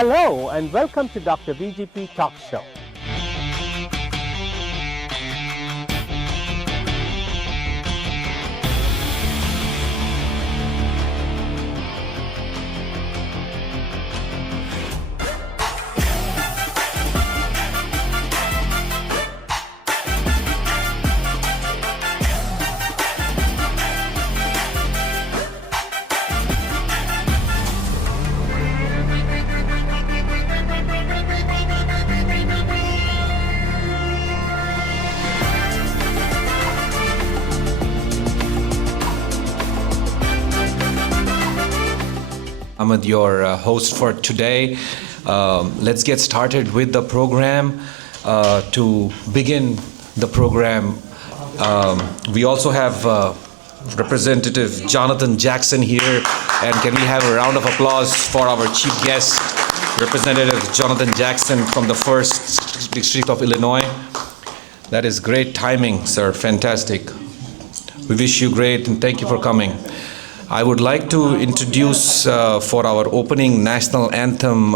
Hello and welcome to Dr. VGP Talk Show. I'm your host for today. Let's get started with the program. To begin the program, we also have Representative Jonathan Jackson here. And can we have a round of applause for our chief guest, Representative Jonathan Jackson from the 1st District of Illinois. That is great timing, sir. Fantastic. We wish you great and thank you for coming. I would like to introduce for our opening national anthem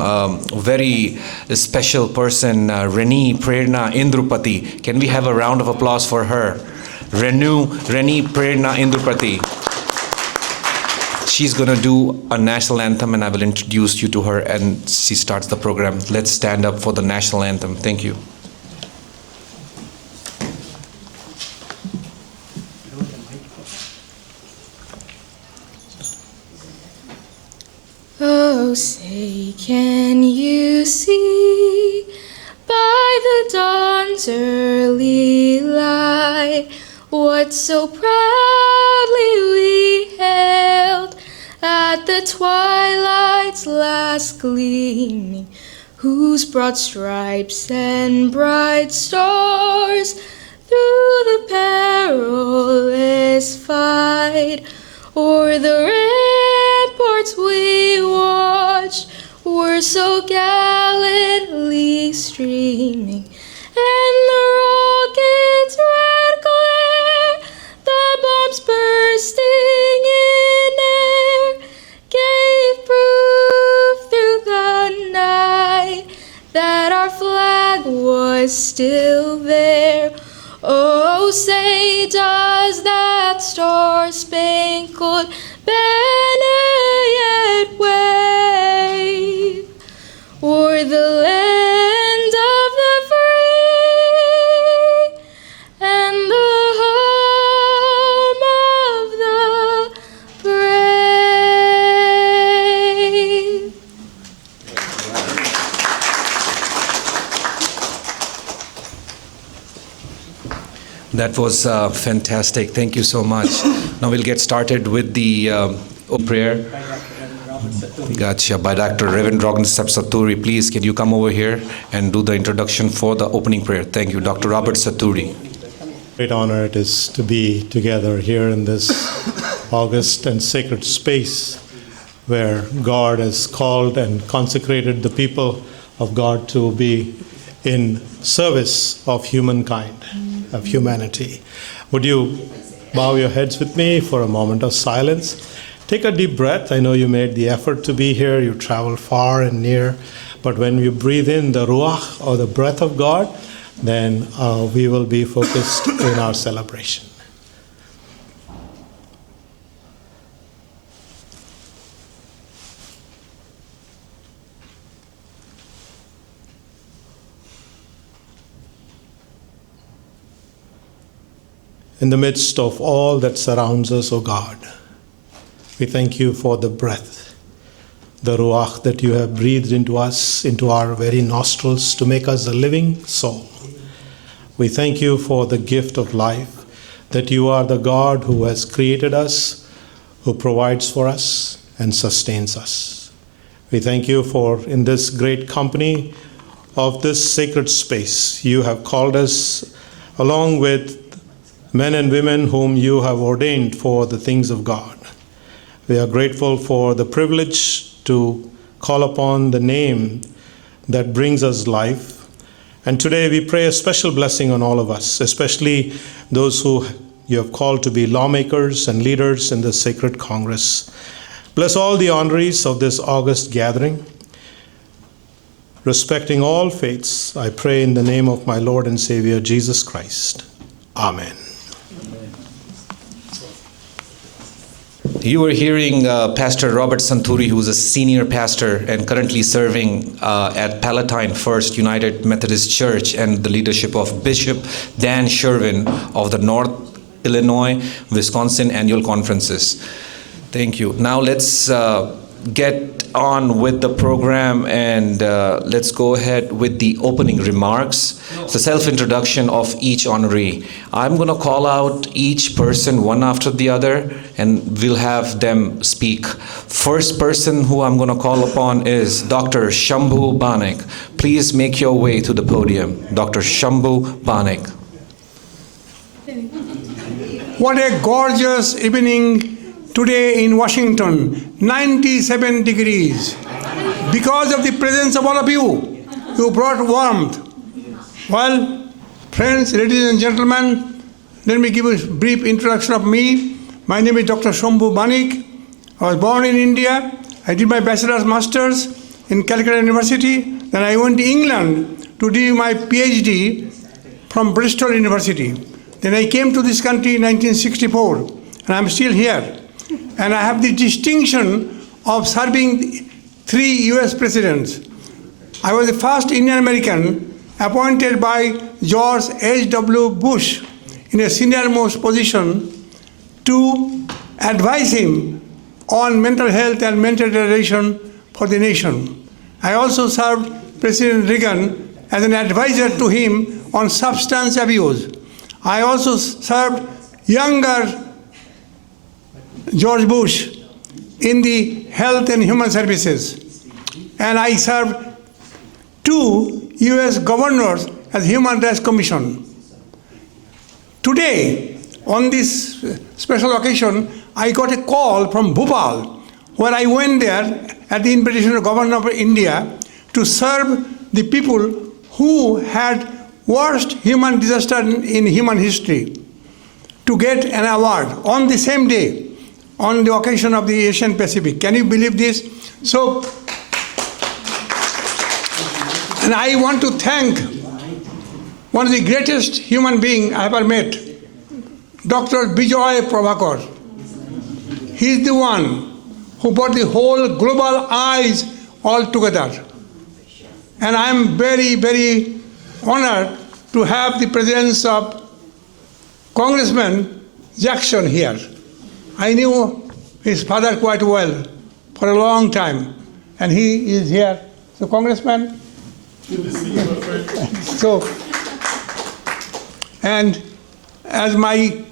very special person, Reni Prerna Indrupati. Can we have a round of applause for her? Reni Prerna Indrupati. She's going to do a national anthem and I will introduce you to her and she starts the program. Let's stand up for the national anthem. Thank you. Oh, say, can you see by the dawn's early light what so proudly we hailed at the twilight's last gleaming, whose broad stripes and bright stars through the perilous fight o'er the ramparts we watched were so gallantly streaming, and the rocket's red glare, the bombs bursting in air, gave proof through the night that our flag was still there. Oh, say, does that star-spangled banner yet wave o'er the land of the free and the home of the brave? That was fantastic. Thank you so much. Now we'll get started with the prayer. Gotcha. By Dr. Reverend Saturi. Please, can you come over here and do the introduction for the opening prayer? Thank you. Dr. Robert Saturi. Great honor it is to be together here in this august and sacred space where God has called and consecrated the people of God to be in service of humankind, of humanity. Would you bow your heads with me for a moment of silence? Take a deep breath. I know you made the effort to be here. You traveled far and near. But when you breathe in the Ruach, or the breath of God, then we will be focused in our celebration. In the midst of all that surrounds us, O God, we thank you for the breath, the Ruach that you have breathed into us, into our very nostrils to make us a living soul. We thank you for the gift of life, that you are the God who has created us, who provides for us and sustains us. We thank you for in this great company of this sacred space, you have called us along with men and women whom you have ordained for the things of God. We are grateful for the privilege to call upon the name that brings us life. And today we pray a special blessing on all of us, especially those who you have called to be lawmakers and leaders in this sacred Congress. Bless all the honorees of this august gathering. respecting all faiths, I pray in the name of my Lord and Savior, Jesus Christ. Amen. You were hearing Pastor Robert Santuri, who is a senior pastor and currently serving at Palatine First United Methodist Church, and the leadership of Bishop Dan Sherwin of the North Illinois, Wisconsin Annual Conferences. Thank you. Now let's get on with the program, and let's go ahead with the opening remarks. It's a self-introduction of each honoree. I'm going to call out each person one after the other, and we'll have them speak. First person who I'm going to call upon is Dr. Shambhu Banik. Please make your way to the podium. Dr. Shambhu Banik. What a gorgeous evening today in Washington, 97 degrees. Because of the presence of all of you, you brought warmth. Well, friends, ladies and gentlemen, let me give a brief introduction of me. My name is Dr. Shambhu Banik. I was born in India. I did my bachelor's master's in Calcutta University. Then I went to England to do my PhD from Bristol University. Then I came to this country in 1964, and I'm still here. And I have the distinction of serving 3 US presidents. I was the first Indian American appointed by George H.W. Bush in a senior-most position to advise him on mental health and mental retardation for the nation. I also served President Reagan as an advisor to him on substance abuse. I also served younger George Bush in the Health and Human Services. And I served 2 US governors as Human Rights Commission. Today, on this special occasion, I got a call from Bhopal, where I went there at the invitation of the Governor of India to serve the people who had worst human disaster in human history, to get an award on the same day, on the occasion of the Asian Pacific. Can you believe this? So, and I want to thank one of the greatest human beings I ever met, Dr. Vijay Prabhakar. He's the one who brought the whole global eyes all together. And I'm very, very honored to have the presence of Congressman Jackson here. I knew his father quite well for a long time, and he is here. So, Congressman. Good to see you, my friend. So, and as my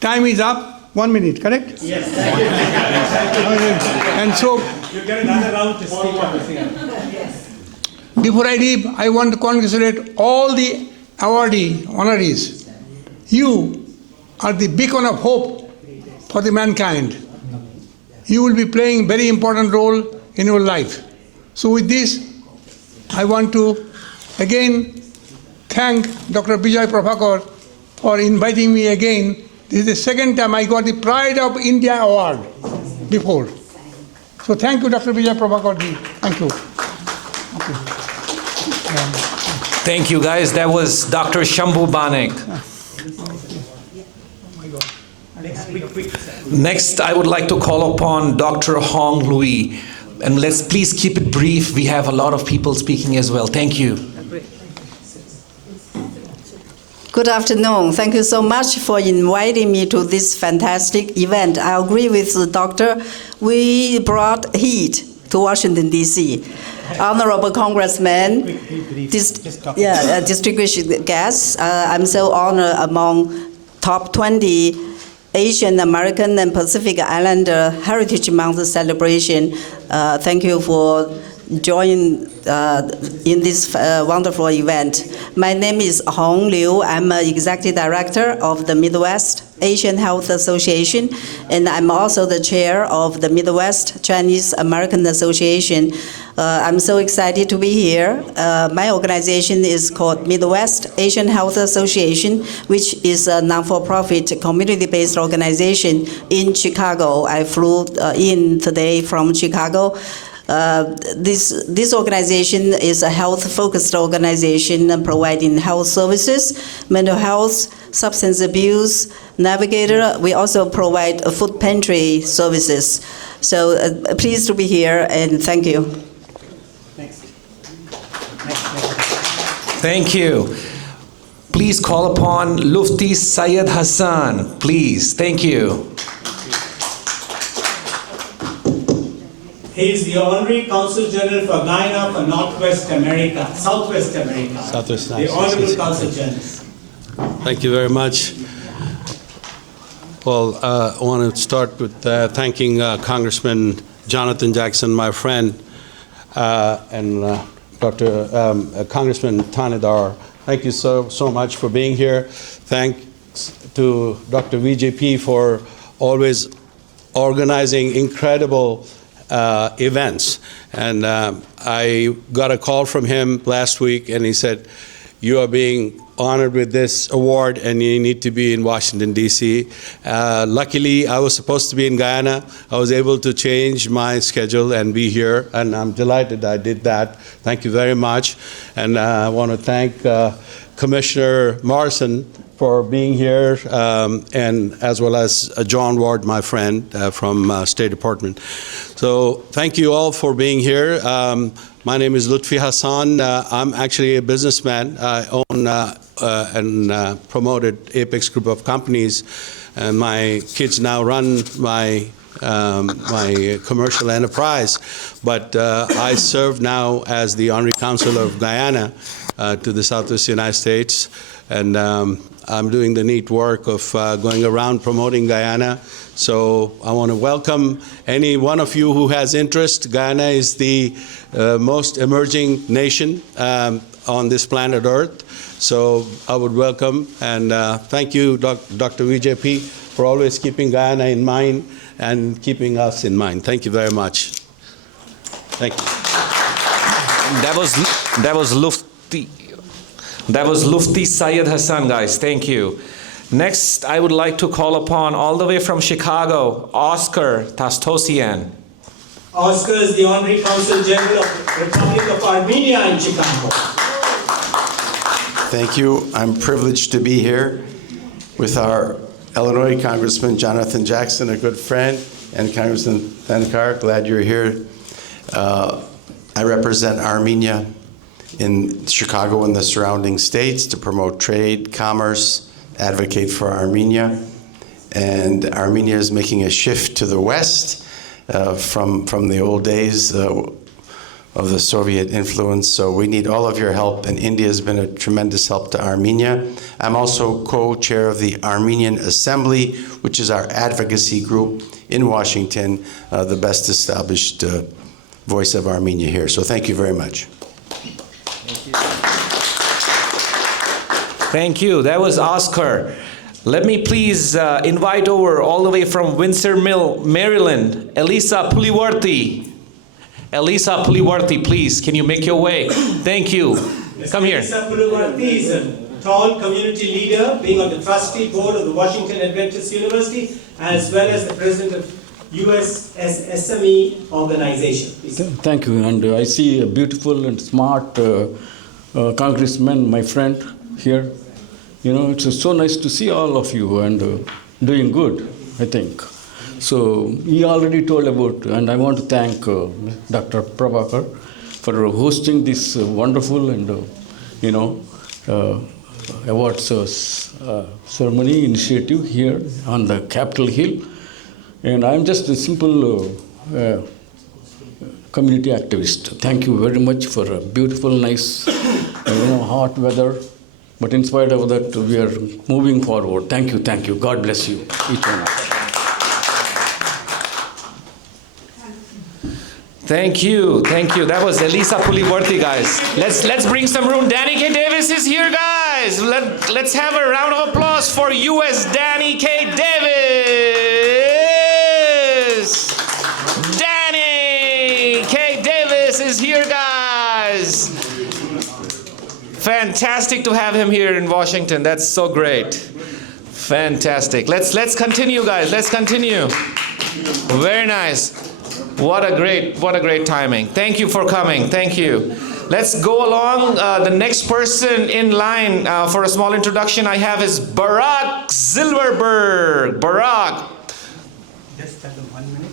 time is up, 1 minute, correct? Yes. And so, You get another round to speak. before I leave, I want to congratulate all the honorees. You are the beacon of hope for the mankind. You will be playing a very important role in your life. So with this, I want to again thank Dr. Vijay Prabhakar for inviting me again. This is the second time I got the Pride of India Award before. So thank you, Dr. Vijay Prabhakar ji. Thank you. Thank you, guys. That was Dr. Shambhu Banik. Next, I would like to call upon Dr. Hong Lui. And let's please keep it brief. We have a lot of people speaking as well. Thank you. Good afternoon. Thank you so much for inviting me to this fantastic event. I agree with the doctor. We brought heat to Washington, D.C. Honorable Congressman, distinguished guests, I'm so honored among top 20 Asian American and Pacific Islander Heritage Month celebration. Thank you for joining in this wonderful event. My name is Hong Liu. I'm an executive director of the Midwest Asian Health Association, and I'm also the chair of the Midwest Chinese American Association. I'm so excited to be here. My organization is called Midwest Asian Health Association, which is a non-for-profit community-based organization in Chicago. I flew in today from Chicago. This organization is a health-focused organization providing health services, mental health, substance abuse, navigator. We also provide food pantry services. So pleased to be here, and thank you. Thank you. Please call upon Lufti Syed Hassan, please. Thank you. He is the Honorary Consul General for Guyana for Southwest America. The Honorable Consul General. Thank you very much. Well, I want to start with thanking Congressman Jonathan Jackson, my friend, and Congressman Tanedar. Thank you so much for being here. Thanks to Dr. VGP for always organizing incredible events. And I got a call from him last week, and he said, "You are being honored with this award, and you need to be in Washington, D.C. Luckily, I was supposed to be in Guyana. I was able to change my schedule and be here, and I'm delighted I did that. Thank you very much. And I want to thank Commissioner Morrison for being here, and as well as John Ward, my friend from State Department. So thank you all for being here. My name is Lutfi Hassan. I'm actually a businessman. I own and promoted Apex Group of companies, and my kids now run my commercial enterprise. But I serve now as the Honorary Consul of Guyana to the Southwest United States, and I'm doing the neat work of going around promoting Guyana. So I want to welcome any one of you who has interest. Guyana is the most emerging nation on this planet Earth. So I would welcome, and thank you, Dr. VJP, for always keeping Guyana in mind and keeping us in mind. Thank you very much. Thank you. That was Lufti Syed Hassan, guys. Thank you. Next, I would like to call upon, all the way from Chicago, Oscar Tastosian. Oscar is the Honorary Consul General of the Republic of Armenia in Chicago. Thank you. I'm privileged to be here with our Illinois Congressman Jonathan Jackson, a good friend, and Congressman Thankar. Glad you're here. I represent Armenia in Chicago and the surrounding states to promote trade, commerce, advocate for Armenia. And Armenia is making a shift to the west from the old days of the Soviet influence. So we need all of your help, and India has been a tremendous help to Armenia. I'm also co-chair of the Armenian Assembly, which is our advocacy group in Washington, the best established voice of Armenia here. So thank you very much. Thank you. That was Oscar. Let me please invite over, all the way from Windsor Mill, Maryland, Elisa Puliworthy. Elisa Puliworthy, please, can you make your way? Thank you. Come here. Elisa Puliworthy is a tall community leader, being on the trustee board of the Washington Adventist University, as well as the president of US SME organization. Thank you. And I see a beautiful and smart congressman, my friend, here. You know, it's so nice to see all of you and doing good, I think. So he already told about, and I want to thank Dr. Prabhakar for hosting this wonderful and, awards ceremony initiative here on the Capitol Hill. And I'm just a simple community activist. Thank you very much for a beautiful, nice, hot weather. But in spite of that, we are moving forward. Thank you, thank you. God bless you, each one. Thank you, thank you. That was Elisa Puliworthy, guys. Let's bring some room. Danny K. Davis is here, guys. Let's have a round of applause for U.S. Danny K. Davis. Danny K. Davis is here, guys. Fantastic to have him here in Washington. That's so great. Fantastic. Let's continue, guys. Let's continue. Very nice. What a great timing. Thank you for coming. Thank you. Let's go along. The next person in line for a small introduction I have is Prabhakar Zilberberg. Barak. Just tell them 1 minute.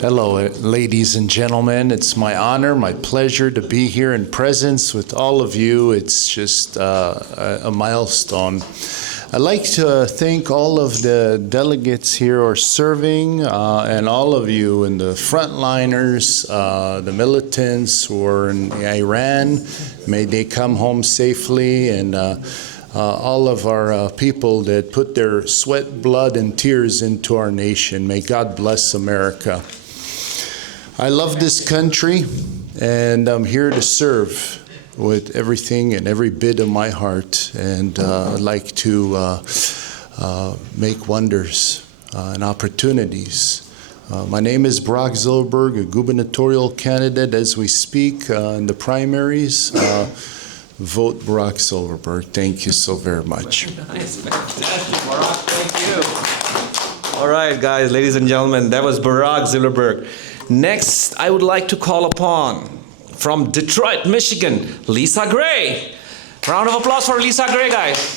Hello, ladies and gentlemen. It's my honor, my pleasure to be here in presence with all of you. It's just a milestone. I'd like to thank all of the delegates here who are serving and all of you in the frontliners, the militants who are in Iran. May they come home safely, and all of our people that put their sweat, blood, and tears into our nation. May God bless America. I love this country, and I'm here to serve with everything and every bit of my heart, and I'd like to make wonders and opportunities. My name is Prabhakar Zilberberg, a gubernatorial candidate as we speak in the primaries. Vote Prabhakar Zilberberg. Thank you so very much. Nice, fantastic, Barak. Thank you. All right, guys, ladies and gentlemen, that was Prabhakar Zilberberg. Next, I would like to call upon, from Detroit, Michigan, Lisa Gray. Round of applause for Lisa Gray, guys.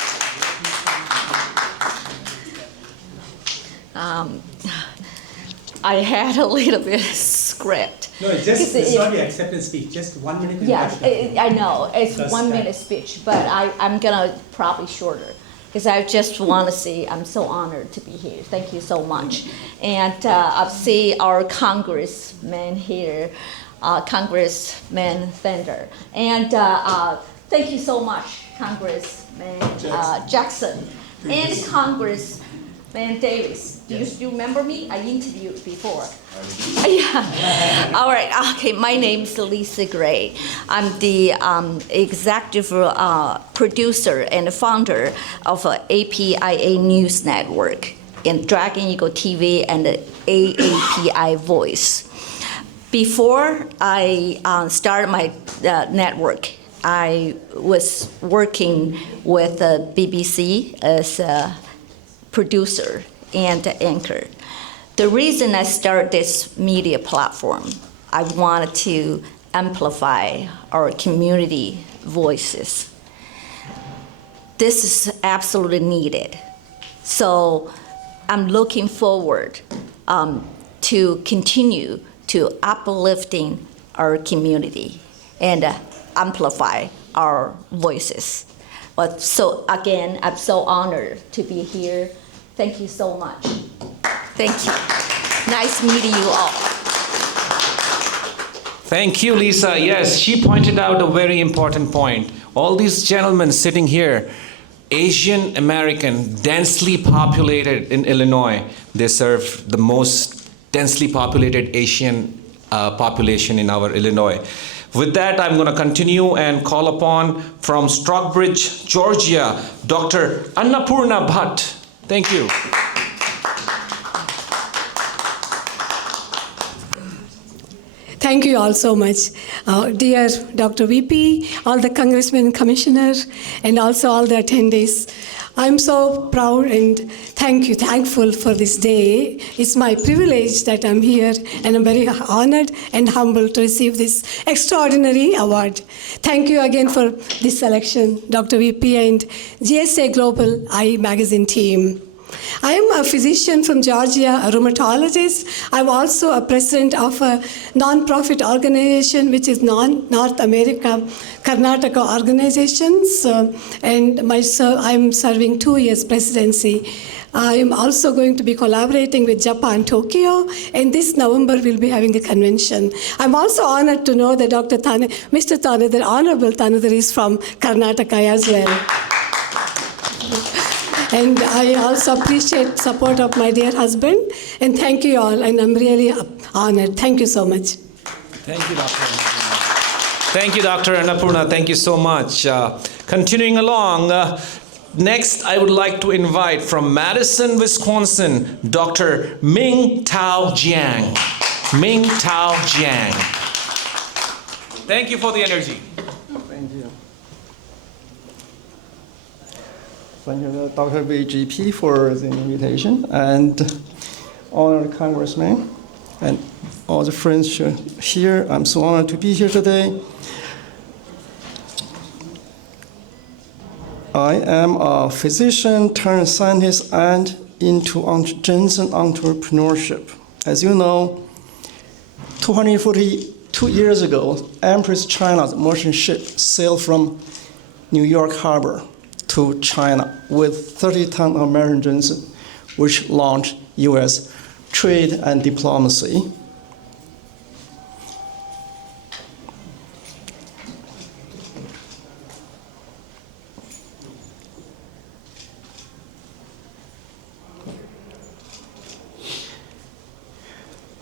I had a little bit of script. No, it's not the acceptance speech, just 1 minute. Yeah, I know, it's 1 minute speech, but I'm gonna probably shorter. Because I just want to say I'm so honored to be here. Thank you so much. And I see our congressman here, Congressman Fender. And thank you so much, Congressman Jackson. And Congressman Davis. Do you remember me? I interviewed before. Yeah. All right. Okay. My name is Lisa Gray. I'm the executive producer and founder of APIA News Network and Dragon Eagle TV and AAPI Voice. Before I started my network, I was working with the BBC as a producer and anchor. The reason I started this media platform, I wanted to amplify our community voices. This is absolutely needed. So I'm looking forward to continue to uplifting our community and amplify our voices. But so again, I'm so honored to be here. Thank you so much. Thank you. Nice meeting you all. Thank you, Lisa. Yes, she pointed out a very important point. All these gentlemen sitting here, Asian American, densely populated in Illinois. They serve the most densely populated Asian population in our Illinois. With that, I'm going to continue and call upon from Stockbridge, Georgia, Dr. Annapurna Bhatt. Thank you. Thank you all so much. Dear Dr. VP, all the congressmen, commissioners, and also all the attendees. I'm so proud and thankful for this day. It's my privilege that I'm here, and I'm very honored and humbled to receive this extraordinary award. Thank you again for this selection, Dr. VP and GSA Global Eye Magazine team. I am a physician from Georgia, a rheumatologist. I'm also a president of a non-profit organization, which is North America, Karnataka organizations, and I'm serving 2 years presidency. I'm also going to be collaborating with Japan, Tokyo, and this November we'll be having a convention. I'm also honored to know that Mr. Tanadar, Honorable Tanadar, is from Karnataka as well. And I also appreciate support of my dear husband, and thank you all, and I'm really honored. Thank you so much. Thank you, Dr. Annapurna. Thank you, Dr. Annapurna. Thank you so much. Continuing along, next I would like to invite from Madison, Wisconsin, Dr. Ming Tao Jiang. Ming Tao Jiang. Thank you for the energy. Thank you. Thank you, Dr. VGP, for the invitation, and honored Congressman and all the friends here. I'm so honored to be here today. I am a physician turned scientist and into Jensen entrepreneurship. As you know, 242 years ago, Empress China's merchant ship sailed from New York Harbor to China with 30 tons of American ginseng, which launched U.S. trade and diplomacy.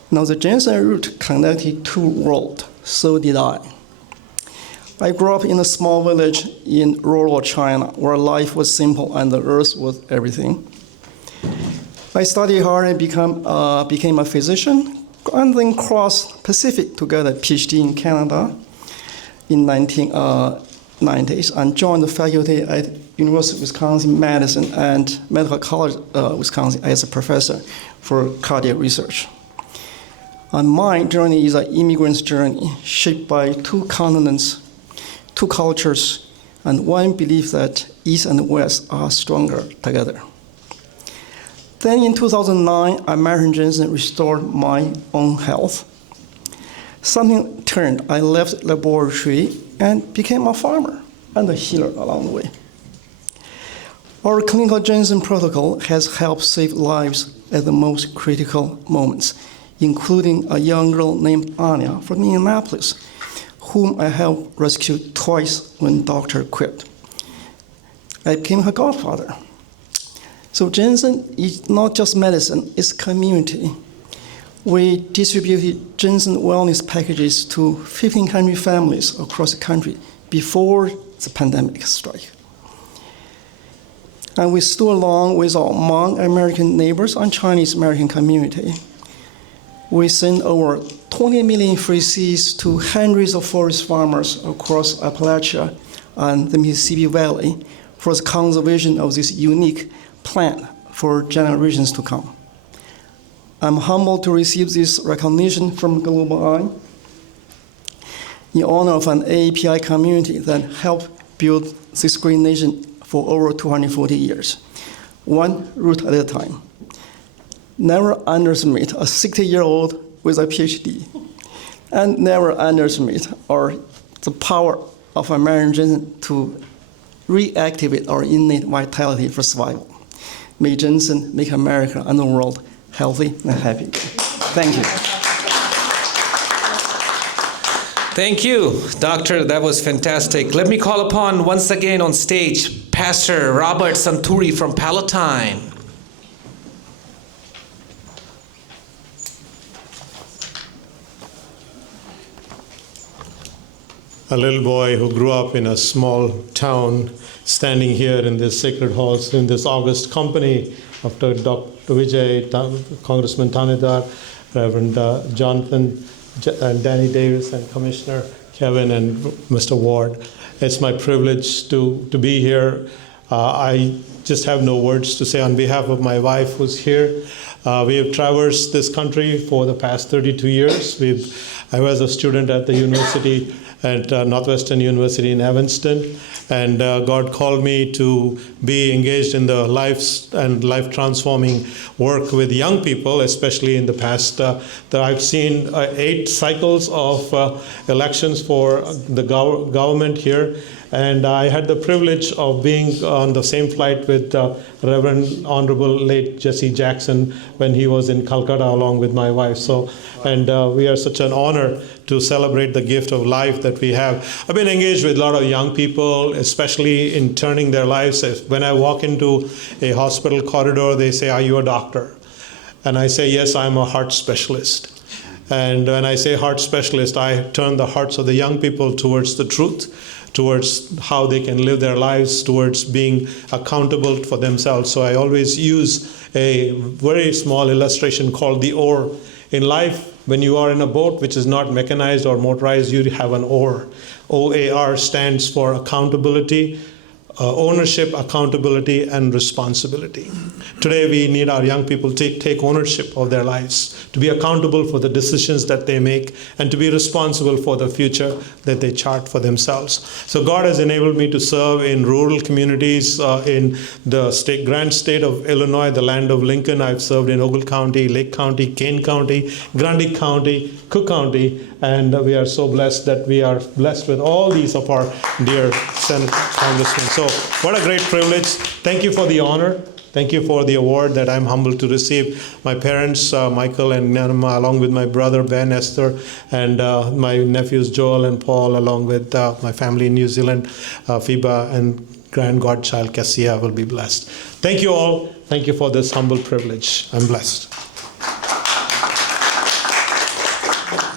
Now the ginseng root connected two worlds, so did I. I grew up in a small village in rural China where life was simple and the earth was everything. I studied hard and became a physician, and then crossed Pacific to get a PhD in Canada in 1990s and joined the faculty at University of Wisconsin Madison and Medical College Wisconsin as a professor for cardiac research. And my journey is an immigrant's journey shaped by two continents, two cultures, and one belief that East and West are stronger together. Then in 2009, American ginseng restored my own health. Something turned. I left laboratory and became a farmer and a healer along the way. Our clinical ginseng protocol has helped save lives at the most critical moments, including a young girl named Anya from Indianapolis, whom I helped rescue twice when doctor quit. I became her godfather. So ginseng is not just medicine, it's community. We distributed ginseng wellness packages to 1,500 families across the country before the pandemic struck. And we stood along with our Hmong American neighbors and Chinese American community. We sent over 20 million free seeds to hundreds of forest farmers across Appalachia and the Mississippi Valley for the conservation of this unique plant for generations to come. I'm humbled to receive this recognition from Global Eye in honor of an AAPI community that helped build this great nation for over 240 years, one root at a time. Never underestimate a 60-year-old with a PhD, and never underestimate the power of American ginseng to reactivate our innate vitality for survival. May ginseng make America and the world healthy and happy. Thank you. Thank you, Doctor. That was fantastic. Let me call upon once again on stage Pastor Robert Santuri from Palatine. A little boy who grew up in a small town, standing here in this sacred halls, in this august company of Dr. Vijay, Congressman Tanedar, Reverend Jonathan, and Danny Davis, and Commissioner Kevin, and Mr. Ward. It's my privilege to be here. I just have no words to say on behalf of my wife who's here. We have traversed this country for the past 32 years. I was a student at the university at Northwestern University in Evanston, and God called me to be engaged in the life-transforming work with young people, especially in the past. I've seen 8 cycles of elections for the government here, and I had the privilege of being on the same flight with Reverend Honorable late Jesse Jackson when he was in Calcutta along with my wife. We are such an honor to celebrate the gift of life that we have. I've been engaged with a lot of young people, especially in turning their lives. When I walk into a hospital corridor, they say, "Are you a doctor?" And I say, "Yes, I'm a heart specialist." And when I say heart specialist, I turn the hearts of the young people towards the truth, towards how they can live their lives, towards being accountable for themselves. So I always use a very small illustration called the oar. In life, when you are in a boat which is not mechanized or motorized, you have an oar. OAR stands for accountability, ownership, accountability, and responsibility. Today, we need our young people to take ownership of their lives, to be accountable for the decisions that they make, and to be responsible for the future that they chart for themselves. So God has enabled me to serve in rural communities in the grand state of Illinois, the land of Lincoln. I've served in Ogle County, Lake County, Kane County, Grundy County, Cook County, and we are so blessed that we are blessed with all these of our dear Senate congressmen. So what a great privilege. Thank you for the honor. Thank you for the award that I'm humbled to receive. My parents, Michael and Nanama, along with my brother Ben, Esther, and my nephews Joel and Paul, along with my family in New Zealand, Fiba, and grand godchild Cassia will be blessed. Thank you all. Thank you for this humble privilege. I'm blessed.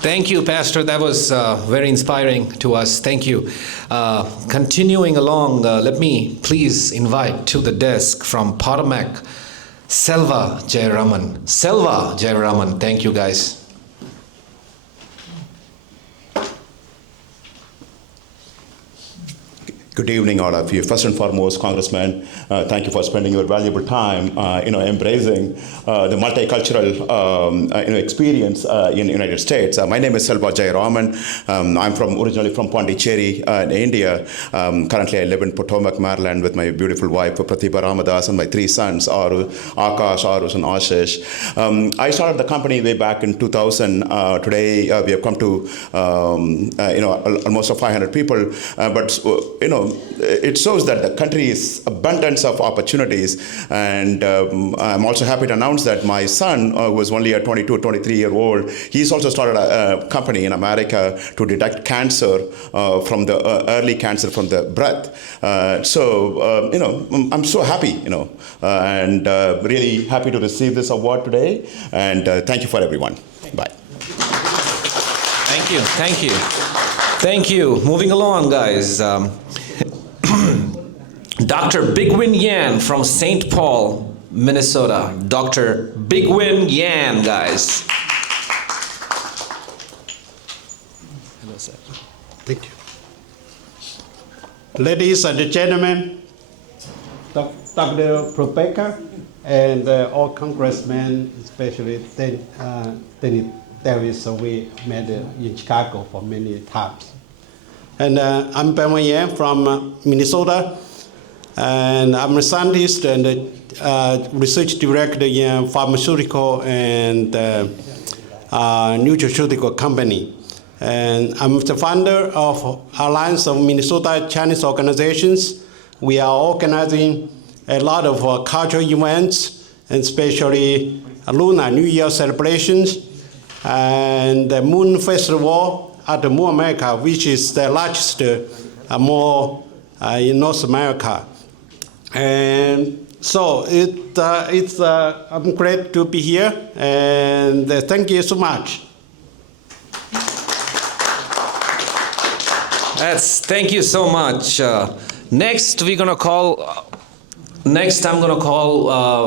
Thank you, Pastor. That was very inspiring to us. Thank you. Continuing along, let me please invite to the desk from Potomac, Selva Jayaraman. Selva Jayaraman. Thank you, guys. Good evening, all of you. First and foremost, Congressman, thank you for spending your valuable time, embracing the multicultural, experience in the United States. My name is Selva Jayaraman. I'm originally from Pondicherry, in India. Currently, I live in Potomac, Maryland, with my beautiful wife, Pratibha Ramadas, and my 3 sons, Akash, Arus, and Ashish. I started the company way back in 2000. Today, we have come to, almost 500 people. But it shows that the country is abundance of opportunities, and I'm also happy to announce that my son, who was only a 22, 23-year-old, he's also started a company in America to detect cancer from the early cancer from the breath. I'm so happy, and really happy to receive this award today. And thank you for everyone. Bye. Thank you. Thank you. Thank you. Moving along, guys. Dr. Bigwin Yan from St. Paul, Minnesota. Dr. Bigwin Yan, guys. Hello, sir. Thank you. Ladies and gentlemen, Dr. Prabhakar and all congressmen, especially Denny Davis, we met in Chicago for many times. And I'm Bigwin Yan from Minnesota, and I'm a scientist and research director in pharmaceutical and nutraceutical company. And I'm the founder of Alliance of Minnesota Chinese Organizations. We are organizing a lot of cultural events, and especially Lunar New Year celebrations, and the Moon Festival at the Moon America, which is the largest mall in North America. And so I'm glad to be here, and thank you so much. Thank you so much. Next, I'm gonna call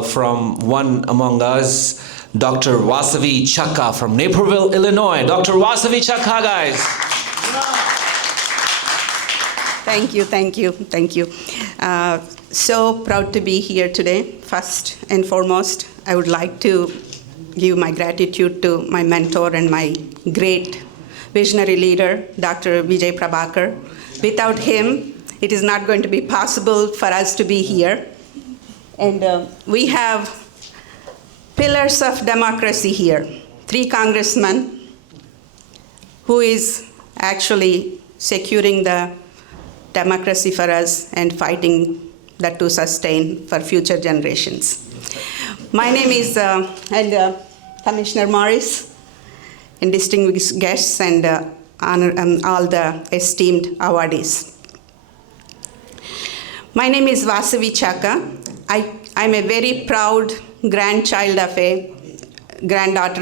from one among us, Dr. Vasavi Chakka from Naperville, Illinois. Dr. Vasavi Chakka, guys. Thank you. So proud to be here today. First and foremost, I would like to give my gratitude to my mentor and my great visionary leader, Dr. Vijay Prabhakar. Without him, it is not going to be possible for us to be here. And we have pillars of democracy here. 3 congressmen who is actually securing the democracy for us and fighting that to sustain for future generations. My name is Commissioner Morris, and distinguished guests, and all the esteemed awardees. My name is Vasavi Chakka. I'm a very proud granddaughter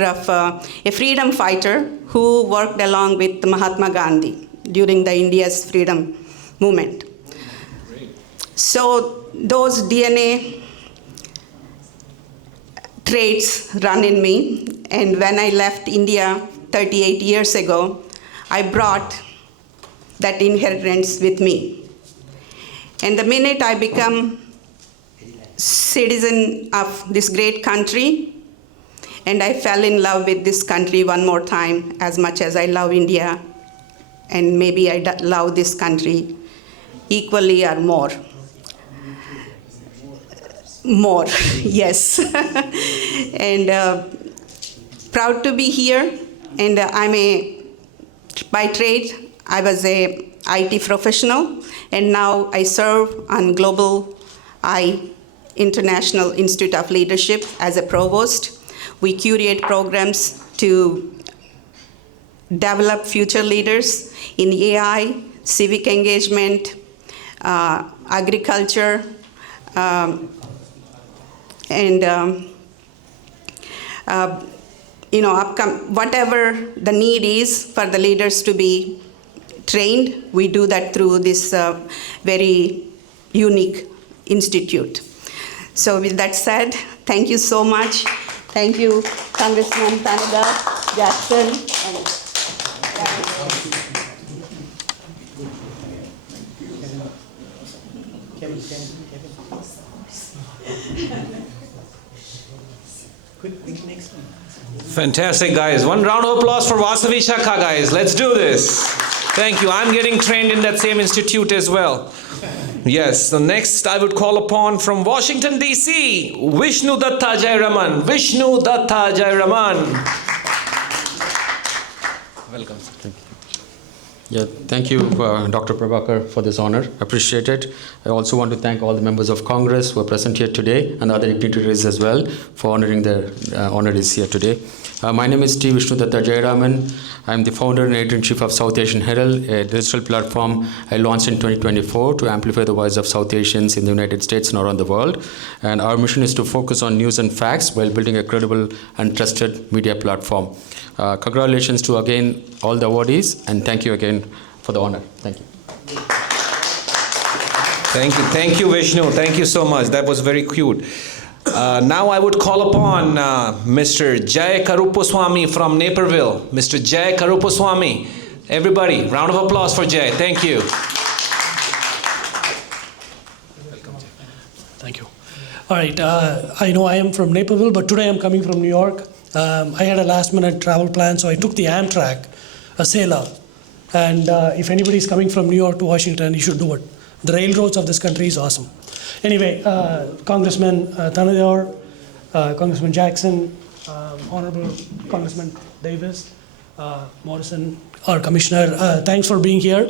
of a freedom fighter who worked along with Mahatma Gandhi during the India's freedom movement. So those DNA traits run in me, and when I left India 38 years ago, I brought that inheritance with me. And the minute I become citizen of this great country, and I fell in love with this country one more time as much as I love India, and maybe I love this country equally or more. More, yes. And proud to be here. And by trade, I was a IT professional, and now I serve on Global International Institute of Leadership as a provost. We curate programs to develop future leaders in AI, civic engagement, agriculture, whatever the need is for the leaders to be trained, we do that through this very unique institute. So with that said, thank you so much. Thank you, Congressman Prabhakar, Jackson, Fantastic, guys. One round of applause for Vasavi Shakha, guys. Let's do this. Thank you. I'm getting trained in that same institute as well. Yes, so next I would call upon from Washington, D.C., Vishnu Datta Jayaraman. Vishnu Datta Jayaraman. Welcome. Thank you. Yeah, thank you, Dr. Prabhakar, for this honor. Appreciate it. I also want to thank all the members of Congress who are present here today and other dignitaries as well for honoring their honorees here today. My name is T. Vishnu Datta Jayaraman. I'm the founder and editor-in-chief of South Asian Herald, a digital platform I launched in 2024 to amplify the voice of South Asians in the United States and around the world. And our mission is to focus on news and facts while building a credible and trusted media platform. Congratulations to, again, all the awardees, and thank you again for the honor. Thank you. Thank you. Thank you, Vishnu. Thank you so much. That was very cute. Now I would call upon Mr. Jay Karupaswamy from Naperville. Mr. Jay Karupaswamy. Everybody, round of applause for Jay. Thank you. Thank you. All right. I know I am from Naperville, but today I'm coming from New York. I had a last-minute travel plan, so I took the Amtrak, a sailor. And if anybody is coming from New York to Washington, you should do it. The railroads of this country is awesome. Anyway, Congressman Thanador, Congressman Jackson, Honorable Congressman Davis, Morrison, our Commissioner, thanks for being here.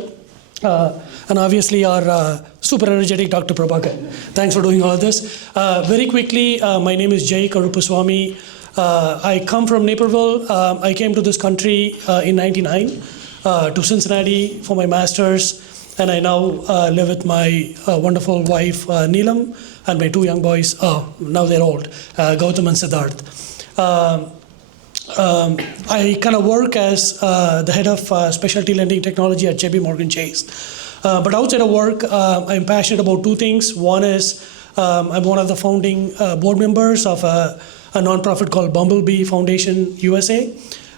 And obviously our super energetic Dr. Prabhakar. Thanks for doing all this. Very quickly, my name is Jay Karupaswamy. I come from Naperville. I came to this country in '99 to Cincinnati for my master's. And I now live with my wonderful wife, Neelam, and my two young boys. Now they're old, Gautam and Siddharth. I kind of work as the head of specialty lending technology at JP Morgan Chase. But outside of work, I'm passionate about two things. One is I'm one of the founding board members of a nonprofit called Bumblebee Foundation USA.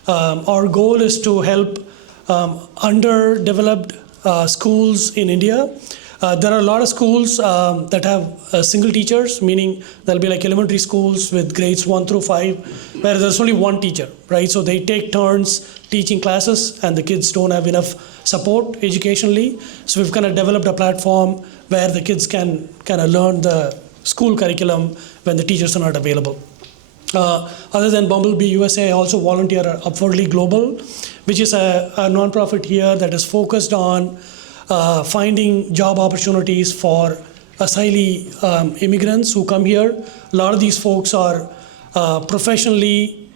Our goal is to help underdeveloped schools in India. There are a lot of schools that have single teachers, meaning there'll be like elementary schools with grades 1 through 5, where there's only one teacher, right? So they take turns teaching classes, and the kids don't have enough support educationally. So we've kind of developed a platform where the kids can kind of learn the school curriculum when the teachers are not available. Other than Bumblebee USA, I also volunteer at Upwardly Global, which is a nonprofit here that is focused on finding job opportunities for asylee immigrants who come here. A lot of these folks are professionally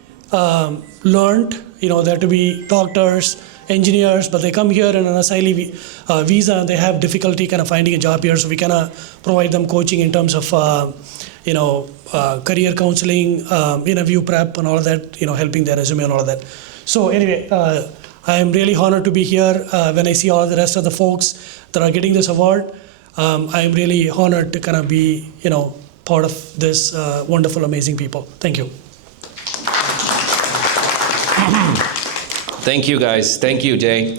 learned, they have to be doctors, engineers, but they come here in an asylee visa and they have difficulty kind of finding a job here. So we kind of provide them coaching in terms of career counseling, interview prep and all of that, helping their resume and all of that. So anyway, I am really honored to be here. When I see all the rest of the folks that are getting this award, I am really honored to kind of be, part of this wonderful, amazing people. Thank you. Thank you, guys. Thank you, Jay.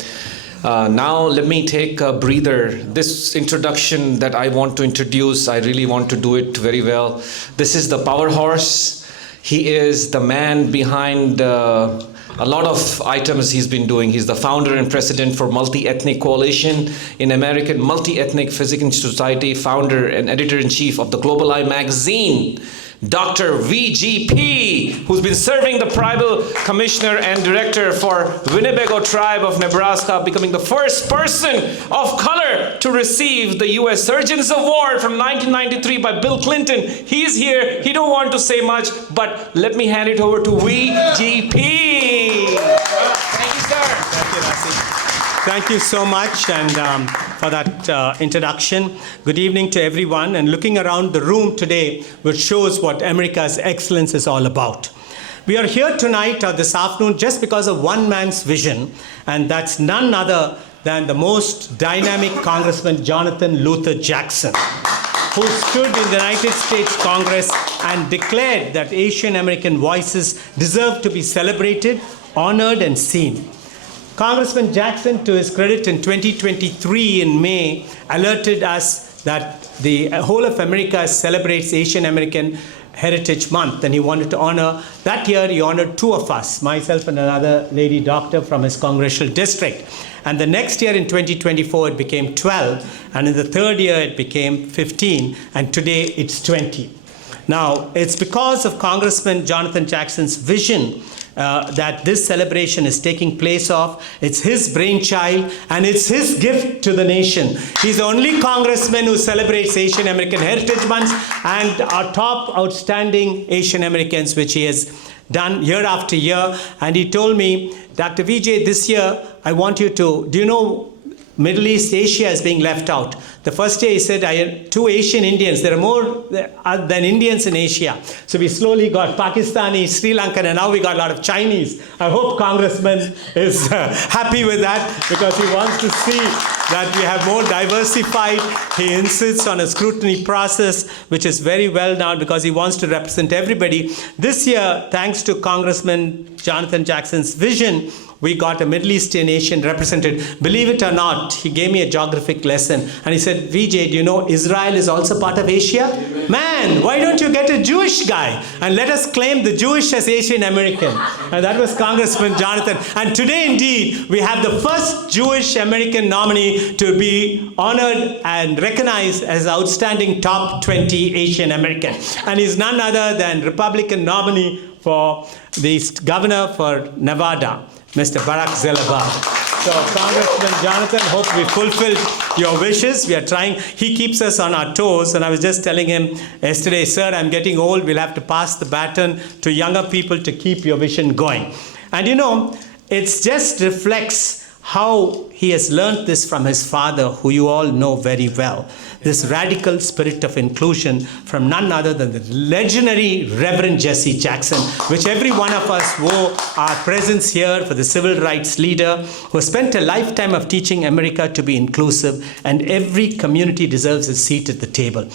Now let me take a breather. This introduction that I want to introduce, I really want to do it very well. This is the power horse. He is the man behind a lot of items he's been doing. He's the founder and president for Multi-Ethnic Coalition in American Multi-Ethnic Physics Society, founder and editor-in-chief of the Global Eye magazine. Dr. VGP, who's been serving the tribal commissioner and director for Winnebago tribe of Nebraska, becoming the first person of color to receive the U.S. Surgeons Award from 1993 by Bill Clinton. He's here. He don't want to say much, but let me hand it over to VGP. Thank you, sir. Thank you, Rasi. Thank you so much and for that introduction. Good evening to everyone. And looking around the room today, which shows what America's excellence is all about. We are here tonight or this afternoon just because of one man's vision, and that's none other than the most dynamic Congressman Jonathan Luther Jackson, who stood in the United States Congress and declared that Asian American voices deserve to be celebrated, honored, and seen. Congressman Jackson, to his credit, in 2023 in May, alerted us that the whole of America celebrates Asian American Heritage Month, and he wanted to honor. That year, he honored two of us, myself and another lady doctor from his congressional district. And the next year, in 2024, it became 12, and in the third year, it became 15, and today it's 20. Now, it's because of Congressman Jonathan Jackson's vision that this celebration is taking place of. It's his brainchild and it's his gift to the nation. He's the only congressman who celebrates Asian American Heritage Month and our top outstanding Asian Americans, which he has done year after year. And he told me, Dr. Vijay, this year I want you to, do you know Middle East Asia is being left out? The first year he said, I had 2 Asian Indians. There are more than Indians in Asia. So we slowly got Pakistani, Sri Lankan, and now we got a lot of Chinese. I hope Congressman is happy with that because he wants to see that we have more diversified. He insists on a scrutiny process, which is very well done because he wants to represent everybody. This year, thanks to Congressman Jonathan Jackson's vision, we got a Middle Eastern Asian represented. Believe it or not, he gave me a geographic lesson. And he said, Vijay, do you know Israel is also part of Asia? Amen. Man, why don't you get a Jewish guy? And let us claim the Jewish as Asian American. And that was Congressman Jonathan. And today, indeed, we have the first Jewish American nominee to be honored and recognized as outstanding top 20 Asian American. And he's none other than Republican nominee for the governor for Nevada, Mr. Barack Zelabad. So, Congressman Jonathan, hope we fulfilled your wishes. We are trying. He keeps us on our toes. And I was just telling him yesterday, sir, I'm getting old. We'll have to pass the baton to younger people to keep your vision going. And you know, it just reflects how he has learned this from his father, who you all know very well. This radical spirit of inclusion from none other than the legendary Reverend Jesse Jackson, which every one of us owe our presence here for the civil rights leader who spent a lifetime of teaching America to be inclusive, and every community deserves a seat at the table.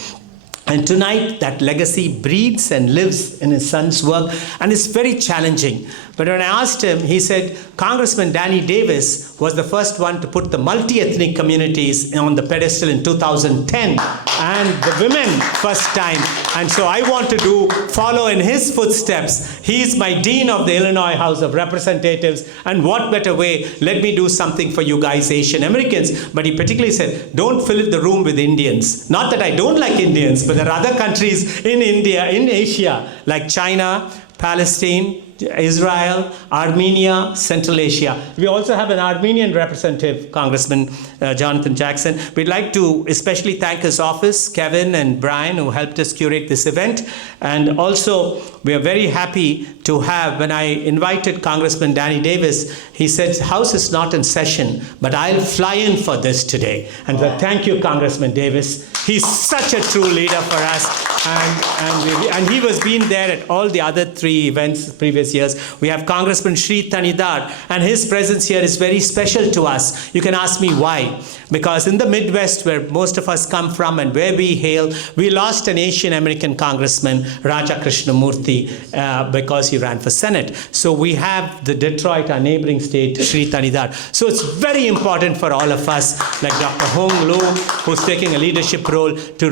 And tonight, that legacy breathes and lives in his son's work, and it's very challenging. But when I asked him, he said, Congressman Danny Davis was the first one to put the multi-ethnic communities on the pedestal in 2010, and the women first time. And so I want to follow in his footsteps. He's my dean of the Illinois House of Representatives, and what better way? Let me do something for you guys, Asian Americans. But he particularly said, don't fill the room with Indians. Not that I don't like Indians, but there are other countries in India, in Asia, like China, Palestine, Israel, Armenia, Central Asia. We also have an Armenian representative, Congressman Jonathan Jackson. We'd like to especially thank his office, Kevin and Brian, who helped us curate this event. And also, we are very happy to have, when I invited Congressman Danny Davis, he said, House is not in session, but I'll fly in for this today. And thank you, Congressman Davis. He's such a true leader for us. And he was been there at all the other 3 events previous years. We have Congressman Sri Thanidar, and his presence here is very special to us. You can ask me why. Because in the Midwest, where most of us come from and where we hail, we lost an Asian American congressman, Raja Krishnamurthy, because he ran for Senate. So we have the Detroit, our neighboring state, Sri Thanidar. So it's very important for all of us, like Dr. Hong Lu, who's taking a leadership role, to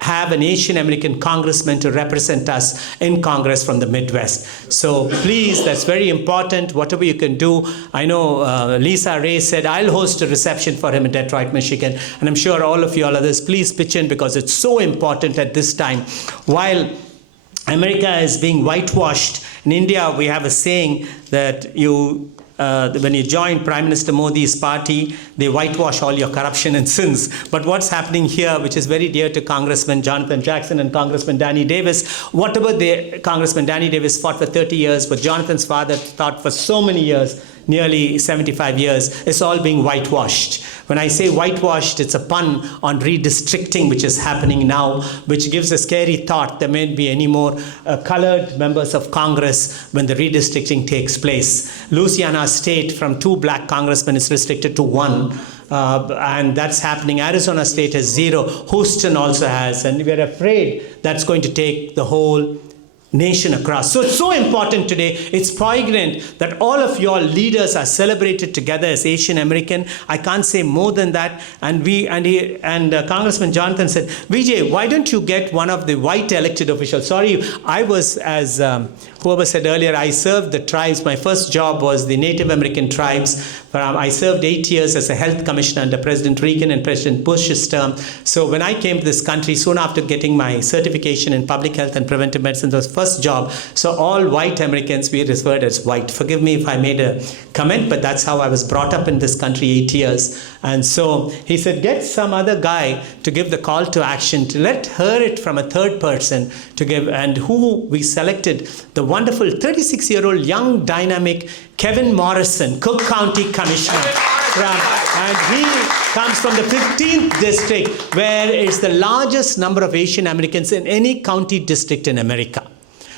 have an Asian American congressman to represent us in Congress from the Midwest. So please, that's very important. Whatever you can do. I know Lisa Ray said, I'll host a reception for him in Detroit, Michigan. And I'm sure all of you all others, please pitch in, because it's so important at this time. While America is being whitewashed, in India we have a saying that when you join Prime Minister Modi's party, they whitewash all your corruption and sins. But what's happening here, which is very dear to Congressman Jonathan Jackson and Congressman Danny Davis, whatever Congressman Danny Davis fought for 30 years, what Jonathan's father fought for so many years, nearly 75 years, it's all being whitewashed. When I say whitewashed, it's a pun on redistricting, which is happening now, which gives a scary thought there may be any more colored members of Congress when the redistricting takes place. Louisiana State, from 2 black congressmen, is restricted to 1. And that's happening. Arizona State has 0. Houston also has. And we're afraid that's going to take the whole nation across. So it's so important today. It's poignant that all of your leaders are celebrated together as Asian American. I can't say more than that. And Congressman Jonathan said, Vijay, why don't you get one of the white elected officials? Sorry, I was, as whoever said earlier, I served the tribes. My first job was the Native American tribes. I served 8 years as a health commissioner under President Reagan and President Bush's term. So when I came to this country, soon after getting my certification in public health and preventive medicine, that was first job. So all white Americans, we referred as white. Forgive me if I made a comment, but that's how I was brought up in this country, 8 years. And so he said, get some other guy to give the call to action, to let hear it from a third person to give. And who we selected, the wonderful 36-year-old young dynamic Kevin Morrison, Cook County Commissioner. And he comes from the 15th district, where it's the largest number of Asian Americans in any county district in America.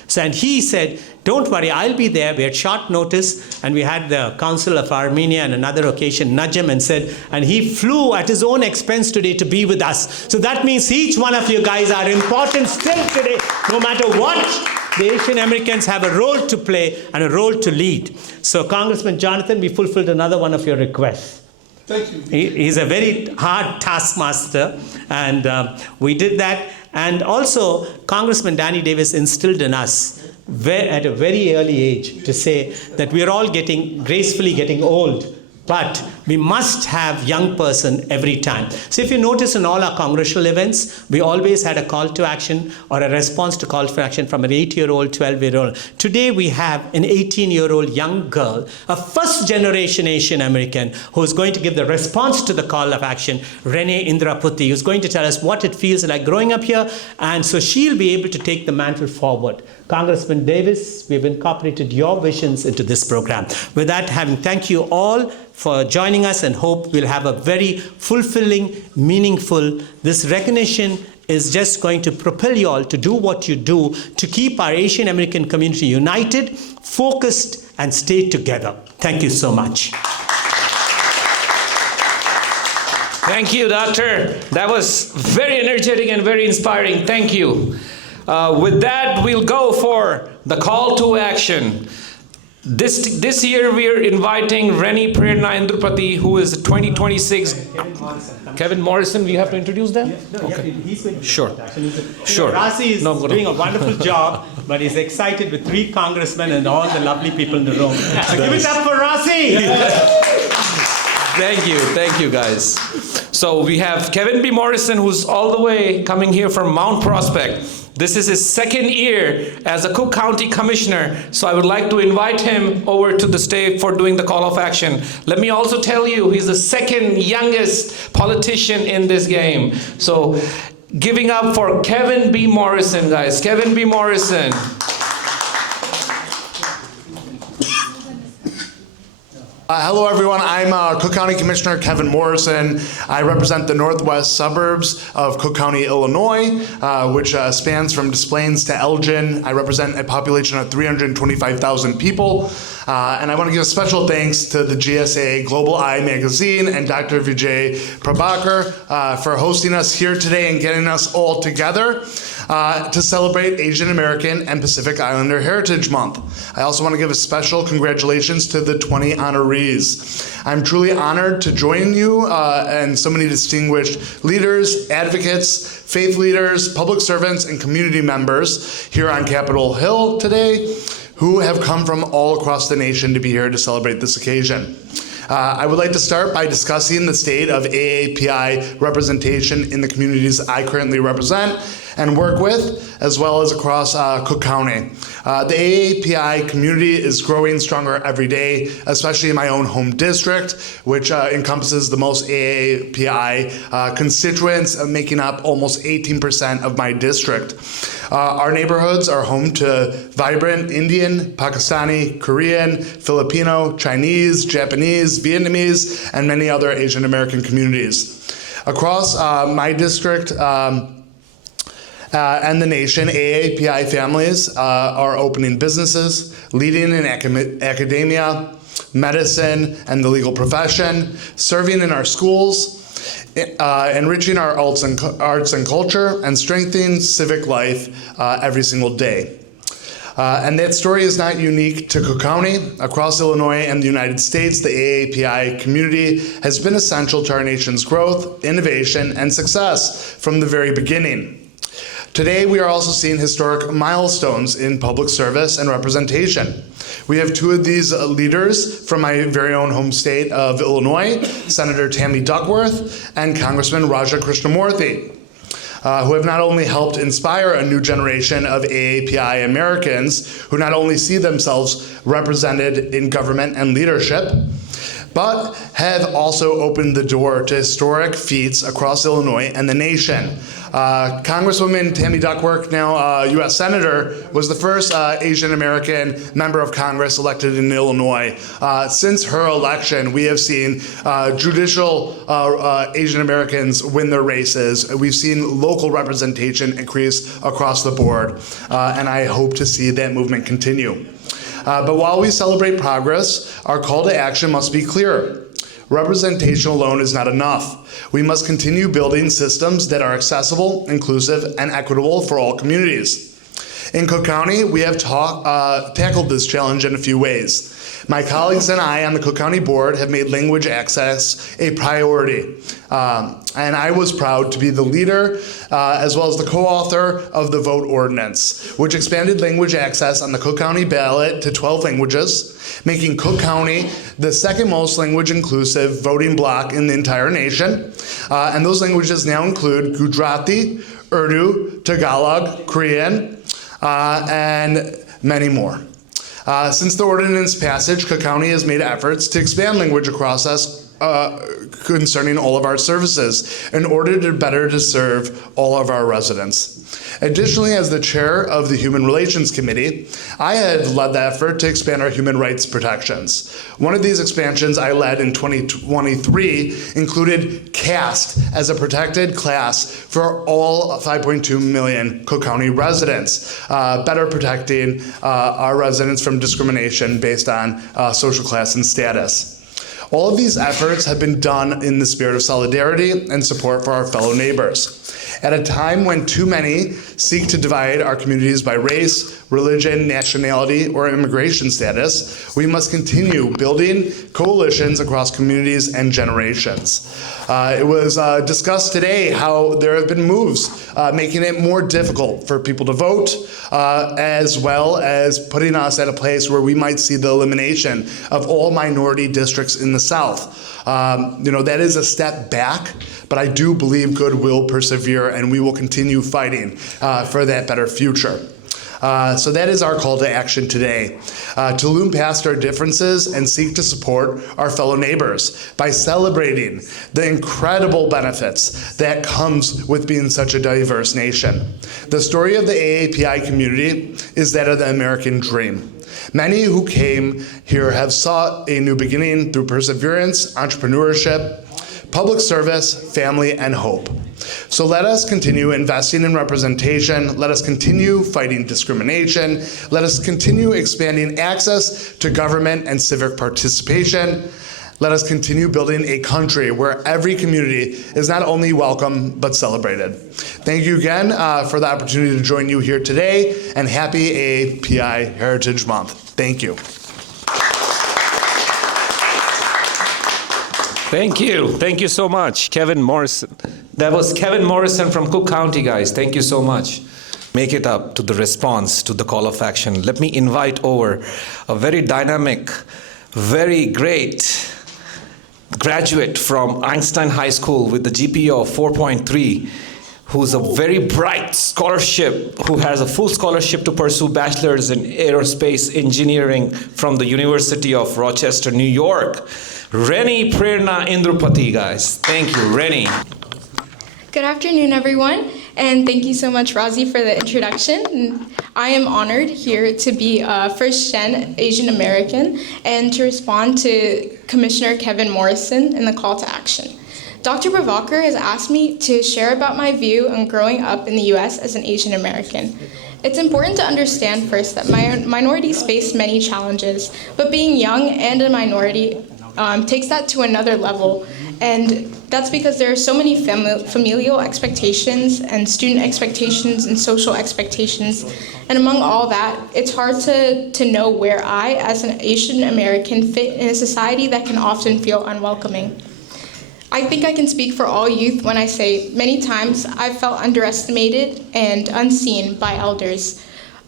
So, and he said, don't worry, I'll be there. We had short notice, and we had the Council of Armenia on another occasion nudge him and said, and he flew at his own expense today to be with us. So that means each one of you guys are important still today, no matter what. The Asian Americans have a role to play and a role to lead. So Congressman Jonathan, we fulfilled another one of your requests. Thank you. He's a very hard taskmaster, and we did that. And also, Congressman Danny Davis instilled in us at a very early age to say that we are all gracefully getting old, but we must have young person every time. So if you notice in all our congressional events, we always had a call to action or a response to call for action from an 8-year-old, 12-year-old. Today we have an 18-year-old young girl, a first-generation Asian American, who is going to give the response to the call of action, Renee Indraputi, who's going to tell us what it feels like growing up here, and so she'll be able to take the mantle forward. Congressman Davis, we've incorporated your visions into this program. With that, thank you all for joining us, and hope we'll have a very fulfilling, meaningful, this recognition is just going to propel you all to do what you do to keep our Asian American community united, focused, and stay together. Thank you so much. Thank you, Doctor. That was very energetic and very inspiring. Thank you. With that, we'll go for the call to action. This year, we are inviting Rennie Prerna Indrapati, who is 2026. Kevin Morrison, we have to introduce them? Yeah, no, okay. he's going to Sure. Sure. Rasi is doing a wonderful job, but he's excited with 3 congressmen and all the lovely people in the room. So give it up for Rasi! Thank you guys. So we have Kevin B. Morrison, who's all the way coming here from Mount Prospect. This is his 2nd year as a Cook County Commissioner, so I would like to invite him over to the stage for doing the call of action. Let me also tell you, he's the 2nd youngest politician in this game. So giving up for Kevin B. Morrison, guys. Kevin B. Morrison. Hello, everyone. I'm Cook County Commissioner Kevin Morrison. I represent the northwest suburbs of Cook County, Illinois, which spans from Des Plaines to Elgin. I represent a population of 325,000 people. And I want to give special thanks to the GSA Global Eye magazine and Dr. Vijay Prabhakar for hosting us here today and getting us all together to celebrate Asian American and Pacific Islander Heritage Month. I also want to give a special congratulations to the 20 honorees. I'm truly honored to join you and so many distinguished leaders, advocates, faith leaders, public servants, and community members here on Capitol Hill today who have come from all across the nation to be here to celebrate this occasion. I would like to start by discussing the state of AAPI representation in the communities I currently represent and work with, as well as across Cook County. The AAPI community is growing stronger every day, especially in my own home district, which encompasses the most AAPI constituents, making up almost 18% of my district. Our neighborhoods are home to vibrant Indian, Pakistani, Korean, Filipino, Chinese, Japanese, Vietnamese, and many other Asian American communities. Across my district, and the nation, AAPI families are opening businesses, leading in academia, medicine, and the legal profession, serving in our schools, enriching our arts and culture, and strengthening civic life every single day. And that story is not unique to Cook County. Across Illinois and the United States, the AAPI community has been essential to our nation's growth, innovation, and success from the very beginning. Today, we are also seeing historic milestones in public service and representation. We have two of these leaders from my very own home state of Illinois, Senator Tammy Duckworth and Congressman Raja Krishnamurthy, who have not only helped inspire a new generation of AAPI Americans who not only see themselves represented in government and leadership, but have also opened the door to historic feats across Illinois and the nation. Congresswoman Tammy Duckworth, now U.S. Senator, was the first Asian American member of Congress elected in Illinois. Since her election, we have seen judicial Asian Americans win their races. We've seen local representation increase across the board, and I hope to see that movement continue. But while we celebrate progress, our call to action must be clear. Representation alone is not enough. We must continue building systems that are accessible, inclusive, and equitable for all communities. In Cook County, we have tackled this challenge in a few ways. My colleagues and I on the Cook County Board have made language access a priority. And I was proud to be the leader, as well as the co-author of the vote ordinance, which expanded language access on the Cook County ballot to 12 languages, making Cook County the second most language inclusive voting bloc in the entire nation. And those languages now include Gujarati, Urdu, Tagalog, Korean, and many more. Since the ordinance passage, Cook County has made efforts to expand language across us concerning all of our services in order to better serve all of our residents. Additionally, as the chair of the Human Relations Committee, I had led the effort to expand our human rights protections. One of these expansions I led in 2023 included caste as a protected class for all 5.2 million Cook County residents, better protecting our residents from discrimination based on social class and status. All of these efforts have been done in the spirit of solidarity and support for our fellow neighbors. At a time when too many seek to divide our communities by race, religion, nationality, or immigration status, we must continue building coalitions across communities and generations. It was discussed today how there have been moves making it more difficult for people to vote, as well as putting us at a place where we might see the elimination of all minority districts in the South. That is a step back, but I do believe good will persevere, and we will continue fighting for that better future. So that is our call to action today, to loom past our differences and seek to support our fellow neighbors by celebrating the incredible benefits that comes with being such a diverse nation. The story of the AAPI community is that of the American dream. Many who came here have sought a new beginning through perseverance, entrepreneurship, public service, family, and hope. So let us continue investing in representation. Let us continue fighting discrimination. Let us continue expanding access to government and civic participation. Let us continue building a country where every community is not only welcome, but celebrated. Thank you again for the opportunity to join you here today, and happy AAPI Heritage Month. Thank you. Thank you. Thank you so much, Kevin Morrison. That was Kevin Morrison from Cook County, guys. Thank you so much. Make it up to the response to the call of action. Let me invite over a very dynamic, very great graduate from Einstein High School with the GPA of 4.3, who's a very bright scholarship, who has a full scholarship to pursue bachelor's in aerospace engineering from the University of Rochester, New York. Reni Prerna Indrapati, guys. Thank you, Reni. Good afternoon, everyone, and thank you so much, Razi, for the introduction. I am honored here to be a first-gen Asian American and to respond to Commissioner Kevin Morrison in the call to action. Dr. Prabhakar has asked me to share about my view on growing up in the U.S. as an Asian American. It's important to understand first that minorities face many challenges, but being young and a minority takes that to another level. And that's because there are so many familial expectations and student expectations and social expectations. And among all that, it's hard to know where I, as an Asian American, fit in a society that can often feel unwelcoming. I think I can speak for all youth when I say many times I've felt underestimated and unseen by elders.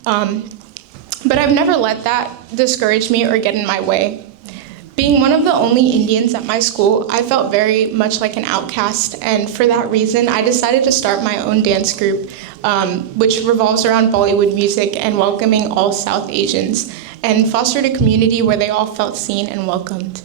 But I've never let that discourage me or get in my way. Being one of the only Indians at my school, I felt very much like an outcast, and for that reason, I decided to start my own dance group, which revolves around Bollywood music and welcoming all South Asians, and fostered a community where they all felt seen and welcomed.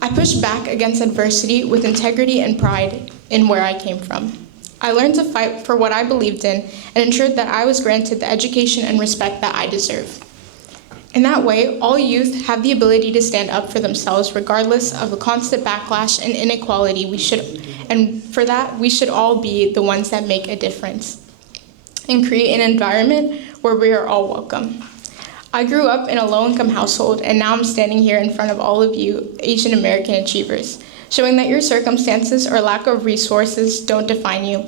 I pushed back against adversity with integrity and pride in where I came from. I learned to fight for what I believed in and ensured that I was granted the education and respect that I deserve. In that way, all youth have the ability to stand up for themselves regardless of the constant backlash and inequality and for that, we should all be the ones that make a difference and create an environment where we are all welcome. I grew up in a low-income household, and now I'm standing here in front of all of you Asian American achievers, showing that your circumstances or lack of resources don't define you.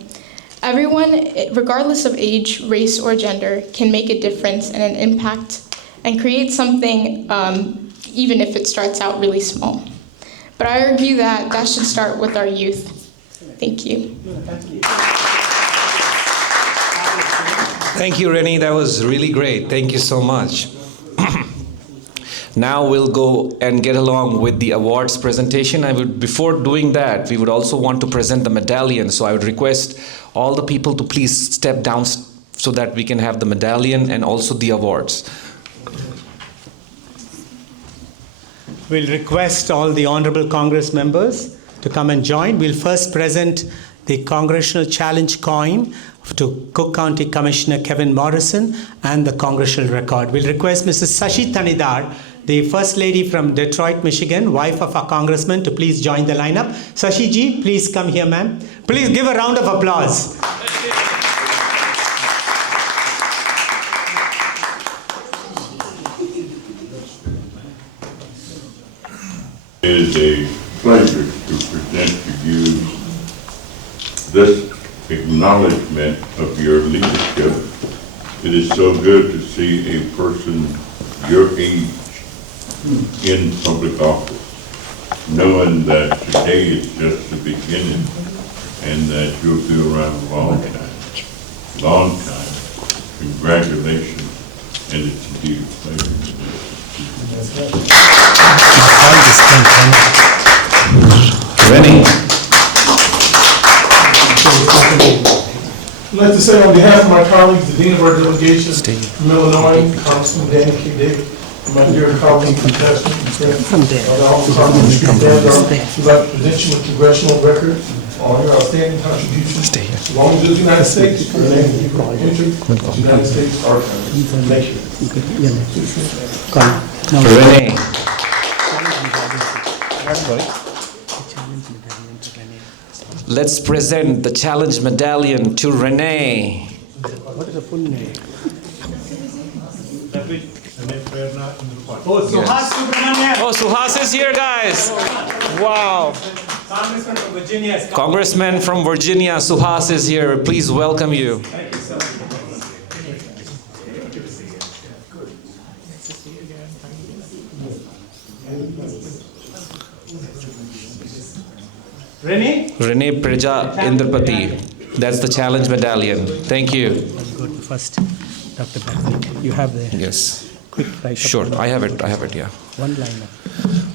Everyone, regardless of age, race, or gender, can make a difference and an impact and create something, even if it starts out really small. But I argue that that should start with our youth. Thank you. Thank you, Reni. That was really great. Thank you so much. Now we'll go and get along with the awards presentation. Before doing that, we would also want to present the medallion. So I would request all the people to please step down so that we can have the medallion and also the awards. We'll request all the honorable Congress members to come and join. We'll first present the Congressional Challenge coin to Cook County Commissioner Kevin Morrison and the Congressional Record. We'll request Mrs. Sashi Thanidar, the First Lady from Detroit, Michigan, wife of our Congressman, to please join the lineup. Sashi ji, please come here, ma'am. Please give a round of applause. It is a pleasure to present to you this acknowledgement of your leadership. It is so good to see a person your age in public office, knowing that today is just the beginning and that you'll be around a long time. Long time. Congratulations, and it's indeed a pleasure. Reni. I'd like to say on behalf of my colleagues, the Dean of our delegation from Illinois, Congressman Danny K. Dick, and my dear colleague, contestant, and friend, the Office of We'd like to present you a congressional record all your outstanding contributions. Long to the United States, and the United States Archives. Thank you. Renee. Let's present the Challenge Medallion to Renee. What is the full name? Oh, Suhas Subramanian. Oh, Suhas is here, guys. Wow. Congressman from Virginia. Congressman from Virginia, Suhas is here. Please welcome you. Thank you, sir. Renee Preja Indrapati. That's the Challenge Medallion. Thank you. Go to first, Dr. Patrick. You have the Yes. quick write-up. Sure, I have it, yeah. One liner.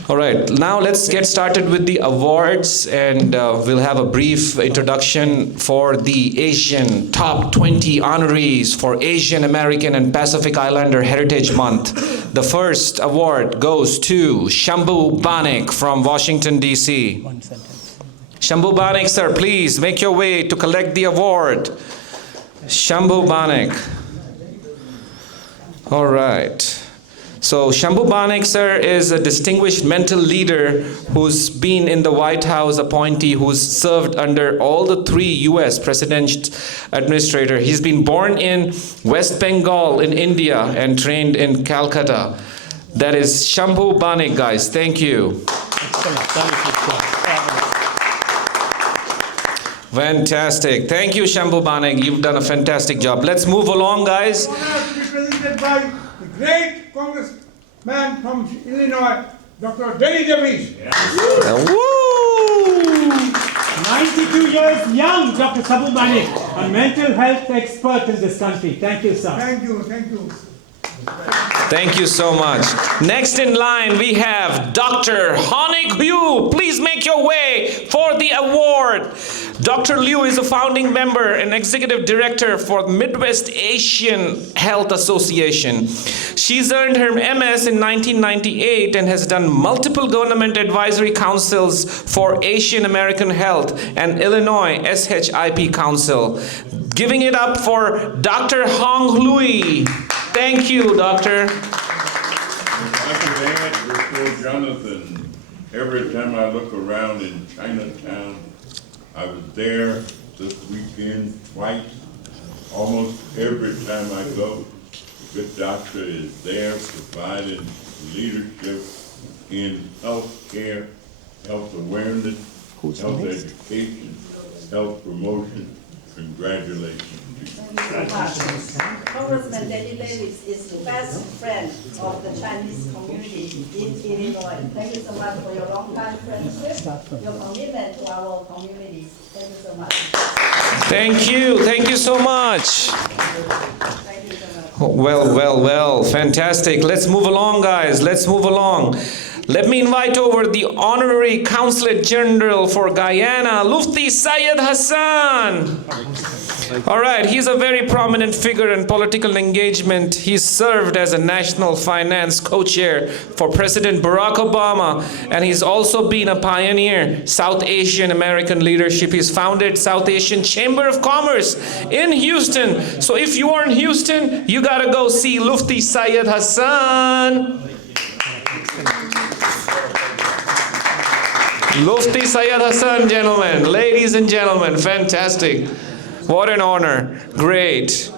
All right, now let's get started with the awards, and we'll have a brief introduction for the Asian Top 20 honorees for Asian American and Pacific Islander Heritage Month. The first award goes to Shambhu Banik from Washington, D.C. One sentence. Shambhu Banik, sir, please make your way to collect the award. Shambhu Banik. All right. So Shambhu Banik, sir, is a distinguished mental leader who's been in the White House appointee, who's served under all the 3 U.S. president administrators. He's been born in West Bengal in India and trained in Calcutta. That is Shambhu Banik, guys. Thank you. Fantastic. Thank you, Shambhu Banik. You've done a fantastic job. Let's move along, guys. Honor to be presented by the great congressman from Illinois, Dr. Denny DeVries. Woo! 92 years young, Dr. Shambhu Banik, a mental health expert in this country. Thank you, sir. Thank you, thank you. Thank you so much. Next in line, we have Dr. Honik Liu. Please make your way for the award. Dr. Liu is a founding member and executive director for Midwest Asian Health Association. She's earned her MS in 1998 and has done multiple government advisory councils for Asian American Health and Illinois SHIP Council. Giving it up for Dr. Hong Lui. Thank you, Doctor. I could add before Jonathan, every time I look around in Chinatown, I was there this weekend twice. Almost every time I go, a good doctor is there providing leadership in health care, health awareness, health education, health promotion. Congratulations. Congressman Denny Davis is the best friend of the Chinese community in Illinois. Thank you so much for your long-time friendship, your commitment to our community. Thank you so much. Thank you. Thank you so much. Well. Fantastic. Let's move along, guys. Let's move along. Let me invite over the Honorary Consulate General for Guyana, Lufti Syed Hassan. All right, he's a very prominent figure in political engagement. He's served as a national finance co-chair for President Barack Obama, and he's also been a pioneer South Asian American leadership. He's founded South Asian Chamber of Commerce in Houston. So if you are in Houston, you gotta go see Lufti Syed Hassan. Lufti Syed Hassan, gentlemen, ladies and gentlemen, fantastic. What an honor. Great.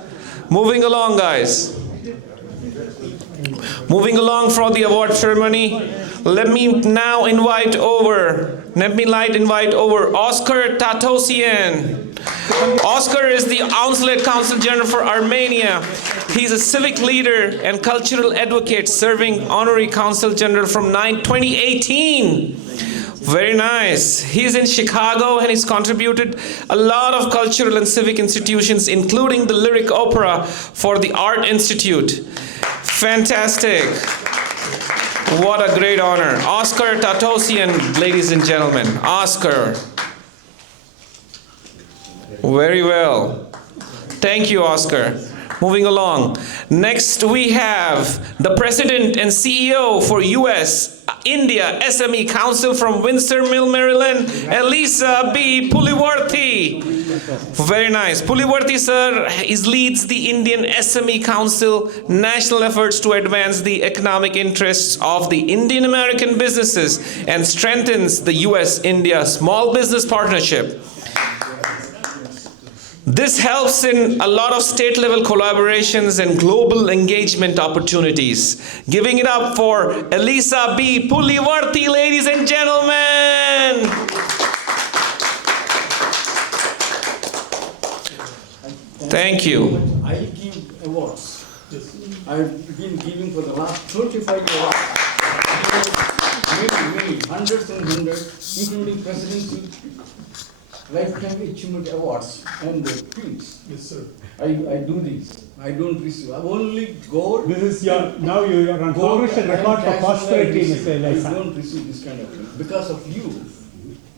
Moving along, guys. Moving along for the award ceremony. Let me invite over Oscar Tatosian. Oscar is the Consulate Consul General for Armenia. He's a civic leader and cultural advocate serving Honorary Consul General from 2018. Very nice. He's in Chicago and he's contributed a lot of cultural and civic institutions, including the Lyric Opera for the Art Institute. Fantastic. What a great honor. Oscar Tatosian, ladies and gentlemen. Oscar. Very well. Thank you, Oscar. Moving along. Next, we have the President and CEO for U.S. India SME Council from Windsor Mill, Maryland, Elisa B. Puliworthy. Very nice. Puliworthy sir leads the Indian SME Council national efforts to advance the economic interests of the Indian American businesses and strengthens the US-India small business partnership. This helps in a lot of state level collaborations and global engagement opportunities. Giving it up for Elisa B. Puliworthy, ladies and gentlemen. Thank you. I give awards. I've been giving for the last 25 years. Many, hundreds and hundreds, including presidency, lifetime achievement awards and the pins. Yes, sir. I do this. I don't receive. I only go. This is your, now you are on Congress and record for prosperity, Mr. Elisa. I don't receive this kind of thing because of you.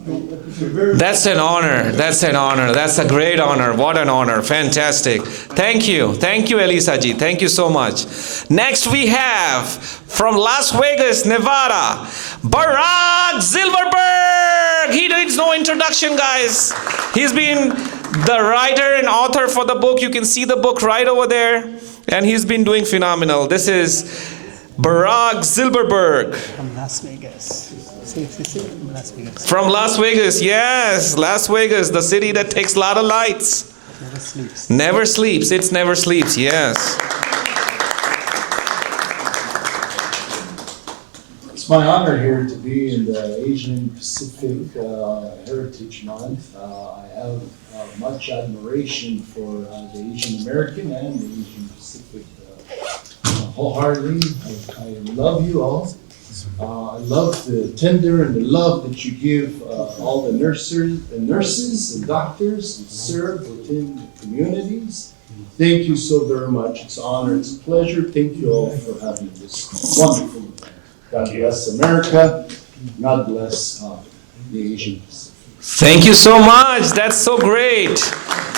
That's an honor. That's an honor. That's a great honor. What an honor. Fantastic. Thank you. Thank you, Elisa ji. Thank you so much. Next we have from Las Vegas, Nevada, Barack Zilberberg. He needs no introduction, guys. He's been the writer and author for the book. You can see the book right over there. And he's been doing phenomenal. This is Barack Zilberberg. From Las Vegas. Las Vegas. From Las Vegas, yes. Las Vegas, the city that takes a lot of lights. Never sleeps. Never sleeps. It never sleeps, yes. It's my honor here to be in the Asian Pacific Heritage Month. I have much admiration for the Asian American and the Asian Pacific wholeheartedly. I love you all. I love the tender and the love that you give all the nurses and doctors that serve within the communities. Thank you so very much. It's an honor, it's a pleasure. Thank you all for having this wonderful event. God bless America. God bless the Asian Pacific. Thank you so much. That's so great.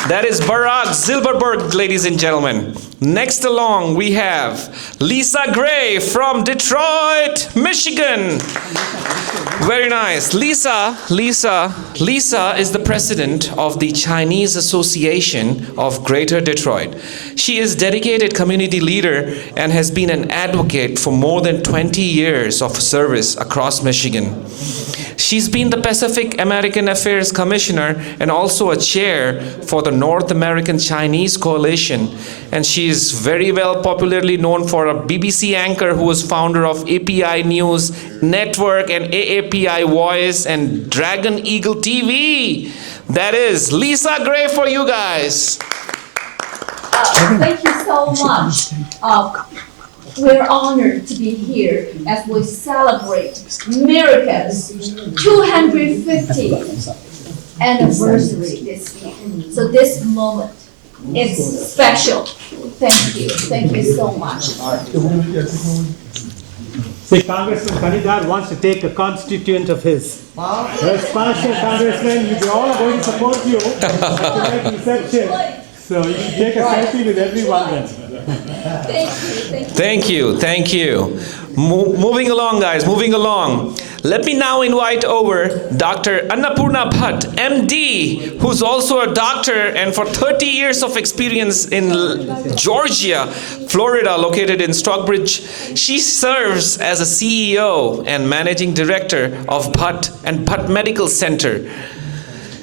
That is Barack Zilberberg, ladies and gentlemen. Next along, we have Lisa Gray from Detroit, Michigan. Very nice. Lisa is the president of the Chinese Association of Greater Detroit. She is a dedicated community leader and has been an advocate for more than 20 years of service across Michigan. She's been the Pacific American Affairs Commissioner and also a chair for the North American Chinese Coalition. And she is very well popularly known for a BBC anchor who was founder of API News Network and AAPI Voice and Dragon Eagle TV. That is Lisa Gray for you guys. Thank you so much. We're honored to be here as we celebrate America's 250th anniversary this year. So this moment is special. Thank you. Thank you so much. See, Congressman Kanidar wants to take a constituent of his. Responsible Congressman, we all are going to support you at tonight's reception. So you can take a selfie with everyone then. Thank you. Moving along, guys, moving along. Let me now invite over Dr. Annapurna Bhatt, MD, who's also a doctor and for 30 years of experience in Georgia, Florida, located in Stockbridge. She serves as a CEO and managing director of Bhatt and Bhatt Medical Center.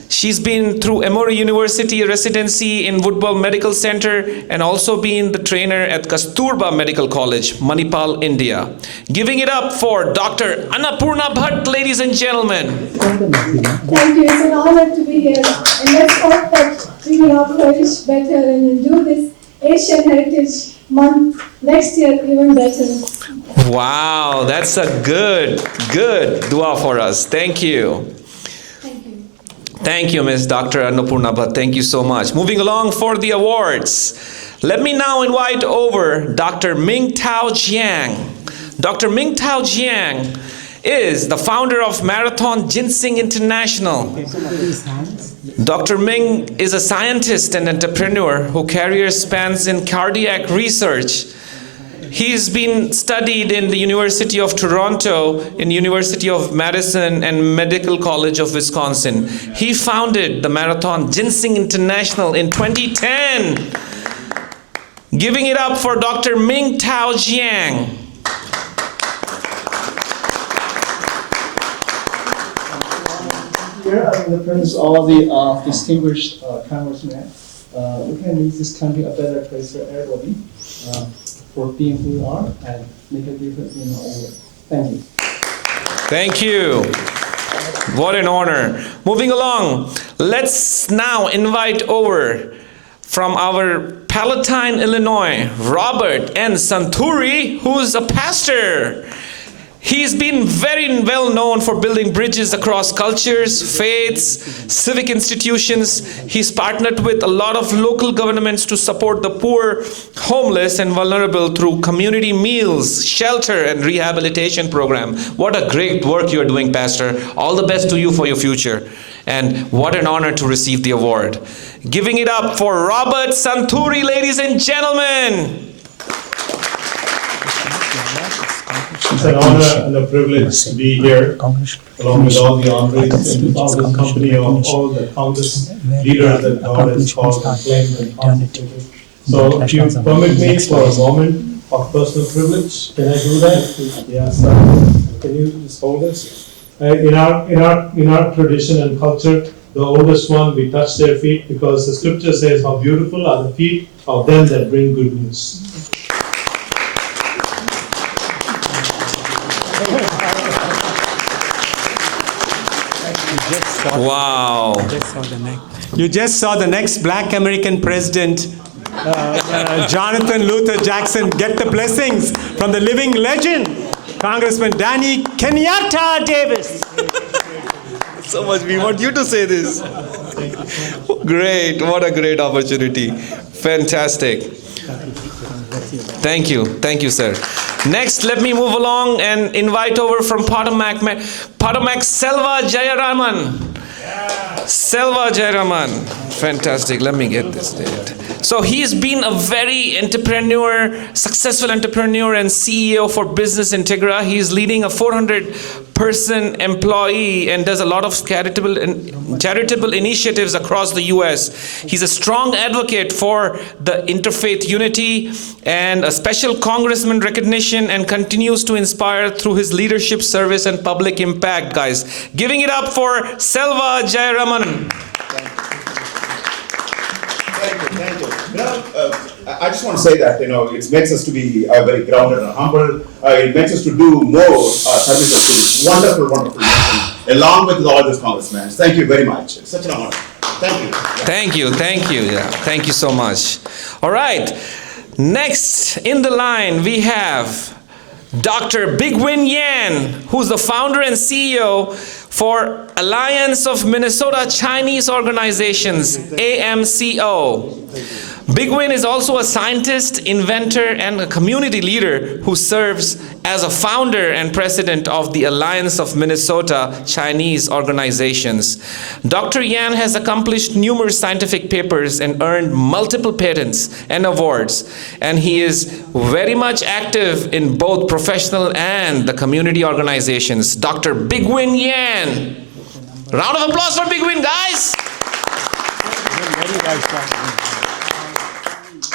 She's been through Emory University residency in Woodbull Medical Center and also been the trainer at Kasturba Medical College, Manipal, India. Giving it up for Dr. Annapurna Bhatt, ladies and gentlemen. Thank you. It's an honor to be here. And let's hope that we will all flourish better and do this Asian Heritage Month next year even better. Wow, that's a good dua for us. Thank you. Thank you, Ms. Dr. Annapurna Bhatt. Thank you so much. Moving along for the awards. Let me now invite over Dr. Ming Tao Jiang. Dr. Ming Tao Jiang is the founder of Marathon Ginseng International. Dr. Ming is a scientist and entrepreneur whose career spans in cardiac research. He's been studied in the University of Toronto, in University of Madison, and Medical College of Wisconsin. He founded the marathon Ginseng International in 2010. Giving it up for Dr. Ming Tao Jiang. Here are the presence of all the distinguished congressmen. We can make this country a better place for everybody, for being who we are and make a difference in our world. Thank you. Thank you. What an honor. Moving along, let's now invite over from our Palatine, Illinois, Robert N. Santuri, who's a pastor. He's been very well known for building bridges across cultures, faiths, civic institutions. He's partnered with a lot of local governments to support the poor, homeless, and vulnerable through community meals, shelter, and rehabilitation program. What a great work you're doing, Pastor. All the best to you for your future. And what an honor to receive the award. Giving it up for Robert Santuri, ladies and gentlemen. It's an honor and a privilege to be here, along with all the honorees in the company of all the Congress leaders that God has called and claimed and consecrated. So if you permit me for a moment of personal privilege, can I do that? Yes, can you just hold this? In our tradition and culture, the oldest one, we touch their feet because the scripture says, how beautiful are the feet of them that bring good news. Wow. You just saw the next black American president, Jonathan Luther Jackson, get the blessings from the living legend, Congressman Danny Kenyatta Davis. So much, we want you to say this. Great, what a great opportunity. Fantastic. Thank you, sir. Next, let me move along and invite over from Potomac, Selva Jayaraman. Selva Jayaraman. Fantastic. Let me get this date. So he's been a very successful entrepreneur and CEO for Business Integra. He's leading a 400-person employee and does a lot of charitable initiatives across the U.S. He's a strong advocate for the interfaith unity and a special congressman recognition and continues to inspire through his leadership, service, and public impact, guys. Giving it up for Selva Jayaraman. Thank you. I just want to say that, it makes us to be very grounded and humble. It makes us to do more services to this wonderful, wonderful nation, along with all these congressmen. Thank you very much. It's such an honor. Thank you. Thank you. Yeah, thank you so much. All right. Next in the line, we have Dr. Bigwin Yan, who's the founder and CEO for Alliance of Minnesota Chinese Organizations, AMCO. Bigwin is also a scientist, inventor, and a community leader who serves as a founder and president of the Alliance of Minnesota Chinese Organizations. Dr. Yan has accomplished numerous scientific papers and earned multiple patents and awards, and he is very much active in both professional and the community organizations. Dr. Bigwin Yan. Round of applause for Bigwin, guys.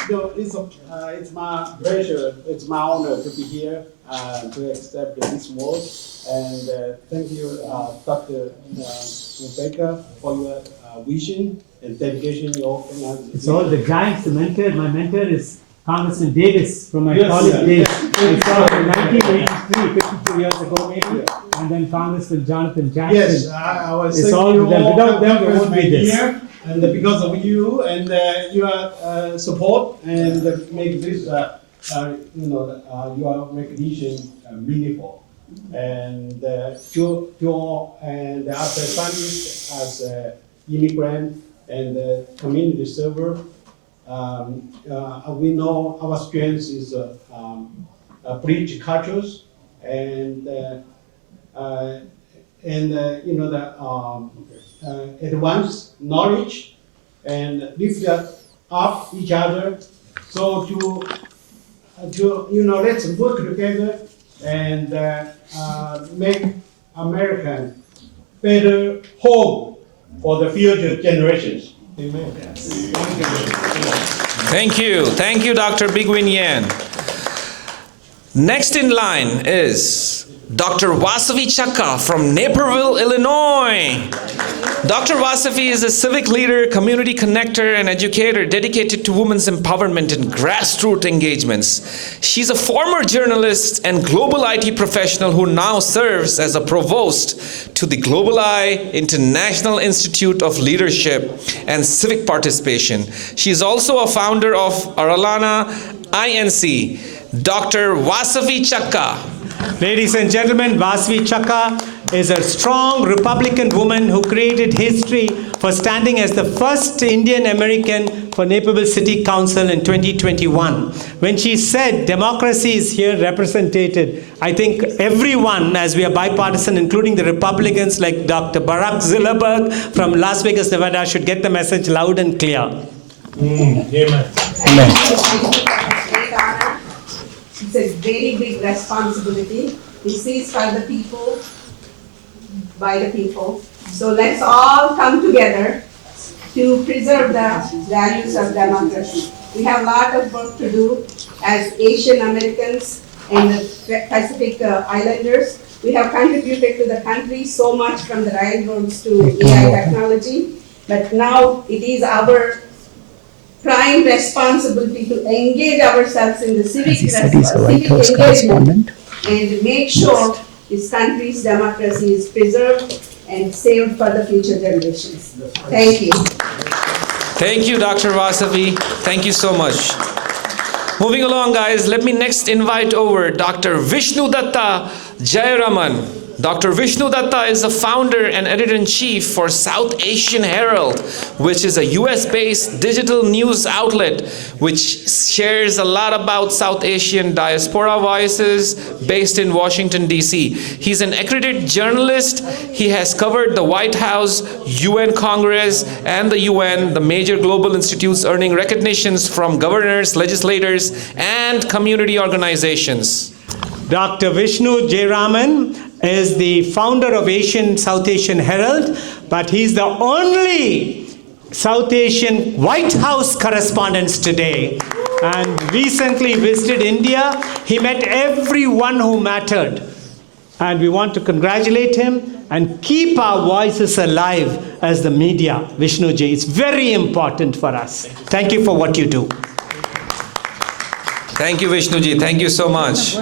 It's my pleasure, it's my honor to be here to accept this award. And thank you, Dr. Prabhakar, for your vision and dedication in your organization. It's all the giants, the mentor. My mentor is Congressman Davis from my college days. I saw in 1983, 52 years ago maybe, and then Congressman Jonathan Jackson. Yes, I was it's all you them. all Without them, there won't be this. Here, and because of you and your support and make this, your recognition meaningful. And Joe and as a scientist, as an immigrant and community server, we know our strength is bridge cultures and advance knowledge and lift up each other. So to let's work together and make America better home for the future generations. Amen. Yes. Thank you. Thank you, Dr. Bigwin Yan. Next in line is Dr. Vasavi Chakka from Naperville, Illinois. Dr. Vasavi is a civic leader, community connector, and educator dedicated to women's empowerment and grassroots engagements. She's a former journalist and global IT professional who now serves as a provost to the Global Eye International Institute of Leadership and Civic Participation. She is also a founder of Aralana INC. Dr. Vasavi Chakka. Ladies and gentlemen, Vasavi Chakka is a strong Republican woman who created history for standing as the first Indian American for Naperville City Council in 2021. When she said democracy is here represented, I think everyone, as we are bipartisan, including the Republicans like Dr. Barack Zillerberg from Las Vegas, Nevada, should get the message loud and clear. Amen. Amen. It's a very big responsibility. This is for the people, by the people. So let's all come together to preserve the values of democracy. We have a lot of work to do as Asian Americans and the Pacific Islanders. We have contributed to the country so much, from the railroads to AI technology, but now it is our prime responsibility to engage ourselves in the civic engagement and make sure this country's democracy is preserved and saved for the future generations. Thank you. Thank you, Dr. Vasavi. Thank you so much. Moving along, guys, let me next invite over Dr. Vishnu Datta Jayaraman. Dr. Vishnu Datta is the founder and editor-in-chief for South Asian Herald, which is a US-based digital news outlet which shares a lot about South Asian diaspora voices based in Washington, D.C. He's an accredited journalist. He has covered the White House, UN Congress, and the UN, the major global institutes, earning recognitions from governors, legislators, and community organizations. Dr. Vishnu Jayaraman is the founder of South Asian Herald, but he's the only South Asian White House correspondent today. And recently visited India. He met everyone who mattered. And we want to congratulate him and keep our voices alive as the media. Vishnu Ji, it's very important for us. Thank you for what you do. Thank you, Vishnu Ji. Thank you so much.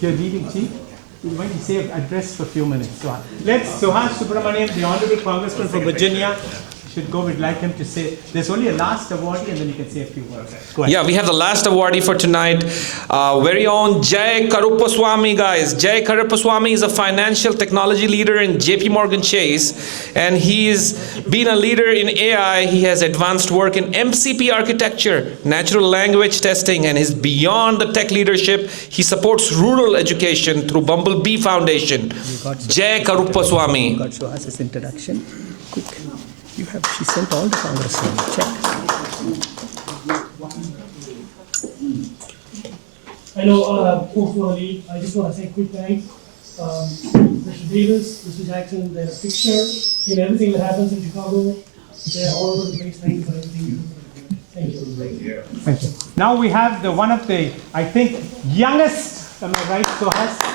You're leading chief. You're going to say an address for a few minutes. So let's Suhas Subramaniam, the Honorable Congressman from Virginia, should go. We'd like him to say, there's only a last awardee and then you can say a few words. Go ahead. Yeah, we have the last awardee for tonight. Very own Jay Karupaswamy, guys. Jay Karupaswamy is a financial technology leader in JP Morgan Chase, and he's been a leader in AI. He has advanced work in MCP architecture, natural language testing, and is beyond the tech leadership. He supports rural education through Bumblebee Foundation. Jay Karupaswamy. Got Suhas's introduction. Quick. She sent all the congressmen. Check. Hello, personally, I just want to say a quick thanks. Mr. Davis, Mr. Jackson, their picture, in everything that happens in Chicago, they're all over the place. Thank you for everything you do. Thank you. Thank you. Thank you. Now we have one of the, I think, youngest, am I right, Suhas?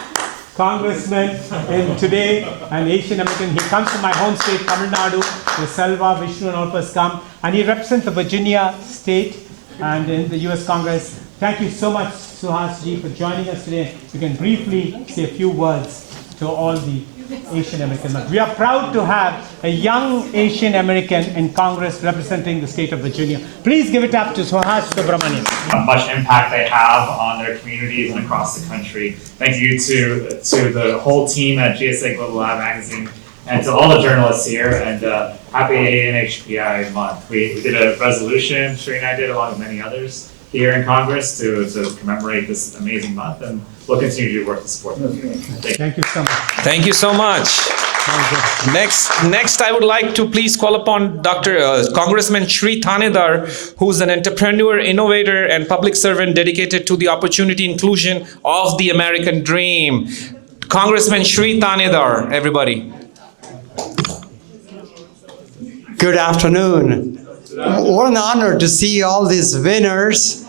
Congressman in today, an Asian American. He comes from my home state, Tamil Nadu, where Selva, Vishnu and all of us come, and he represents the Virginia state and in the US Congress. Thank you so much, Suhas Ji, for joining us today. You can briefly say a few words to all the Asian American. We are proud to have a young Asian American in Congress representing the state of Virginia. Please give it up to Suhas Subramaniam. Much impact they have on their communities and across the country. Thank you to the whole team at GSA Global Lab Magazine and to all the journalists here, and happy AAPI Month. We did a resolution, Sri and I did, along with many others here in Congress to commemorate this amazing month, and we'll continue to do work to support them. Thank you so much. Thank you so much. Next, I would like to please call upon Congressman Shri Thanedar, who's an entrepreneur, innovator, and public servant dedicated to the opportunity inclusion of the American dream. Congressman Shri Thanedar, everybody. Good afternoon. What an honor to see all these winners,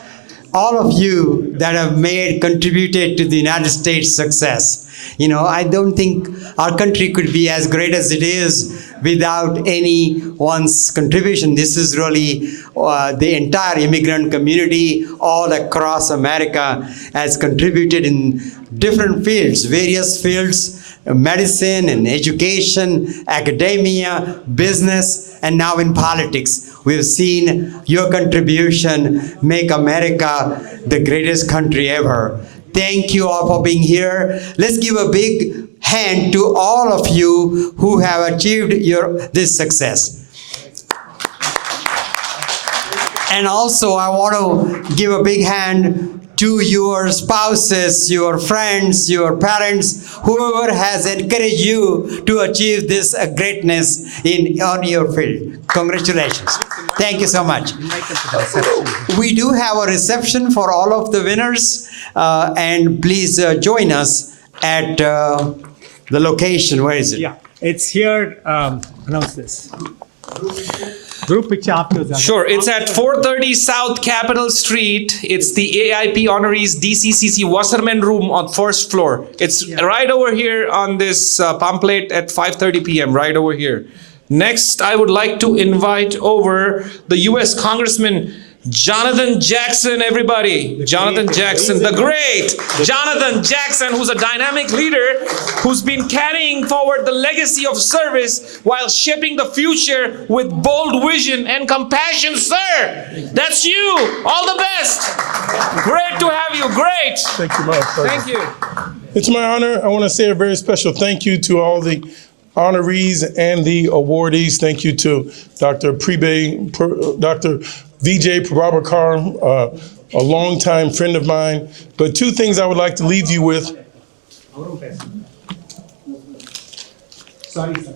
all of you that have contributed to the United States' success. You know, I don't think our country could be as great as it is without anyone's contribution. This is really the entire immigrant community all across America has contributed in different fields, various fields, medicine and education, academia, business, and now in politics. We've seen your contribution make America the greatest country ever. Thank you all for being here. Let's give a big hand to all of you who have achieved this success. And also, I want to give a big hand to your spouses, your friends, your parents, whoever has encouraged you to achieve this greatness on your field. Congratulations. Thank you so much. We do have a reception for all of the winners, and please join us at the location. Where is it? Yeah, it's here. Announce this. Group picture afterwards. Sure, it's at 430 South Capitol Street. It's the AAPI Honorees DCCC Wasserman Room on first floor. It's right over here on this pamphlet at 5:30 p.m. right over here. Next, I would like to invite over the U.S. Congressman Jonathan Jackson, everybody. Jonathan Jackson, the great Jonathan Jackson, who's a dynamic leader who's been carrying forward the legacy of service while shaping the future with bold vision and compassion, sir. That's you. All the best. Great to have you. Great. Thank you, my pleasure. Thank you. It's my honor. I want to say a very special thank you to all the honorees and the awardees. Thank you to Dr. Vijay Prabhakar, a longtime friend of mine. But two things I would like to leave you with. Sorry, sir.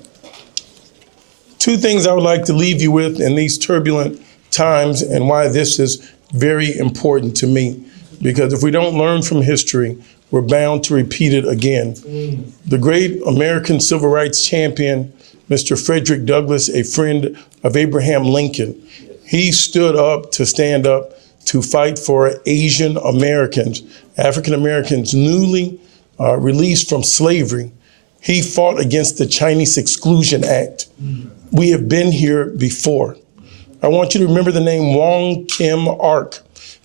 Two things I would like to leave you with in these turbulent times, and why this is very important to me. Because if we don't learn from history, we're bound to repeat it again. The great American civil rights champion, Mr. Frederick Douglass, a friend of Abraham Lincoln, he stood up to fight for Asian Americans, African Americans newly released from slavery. He fought against the Chinese Exclusion Act. We have been here before. I want you to remember the name Wong Kim Ark,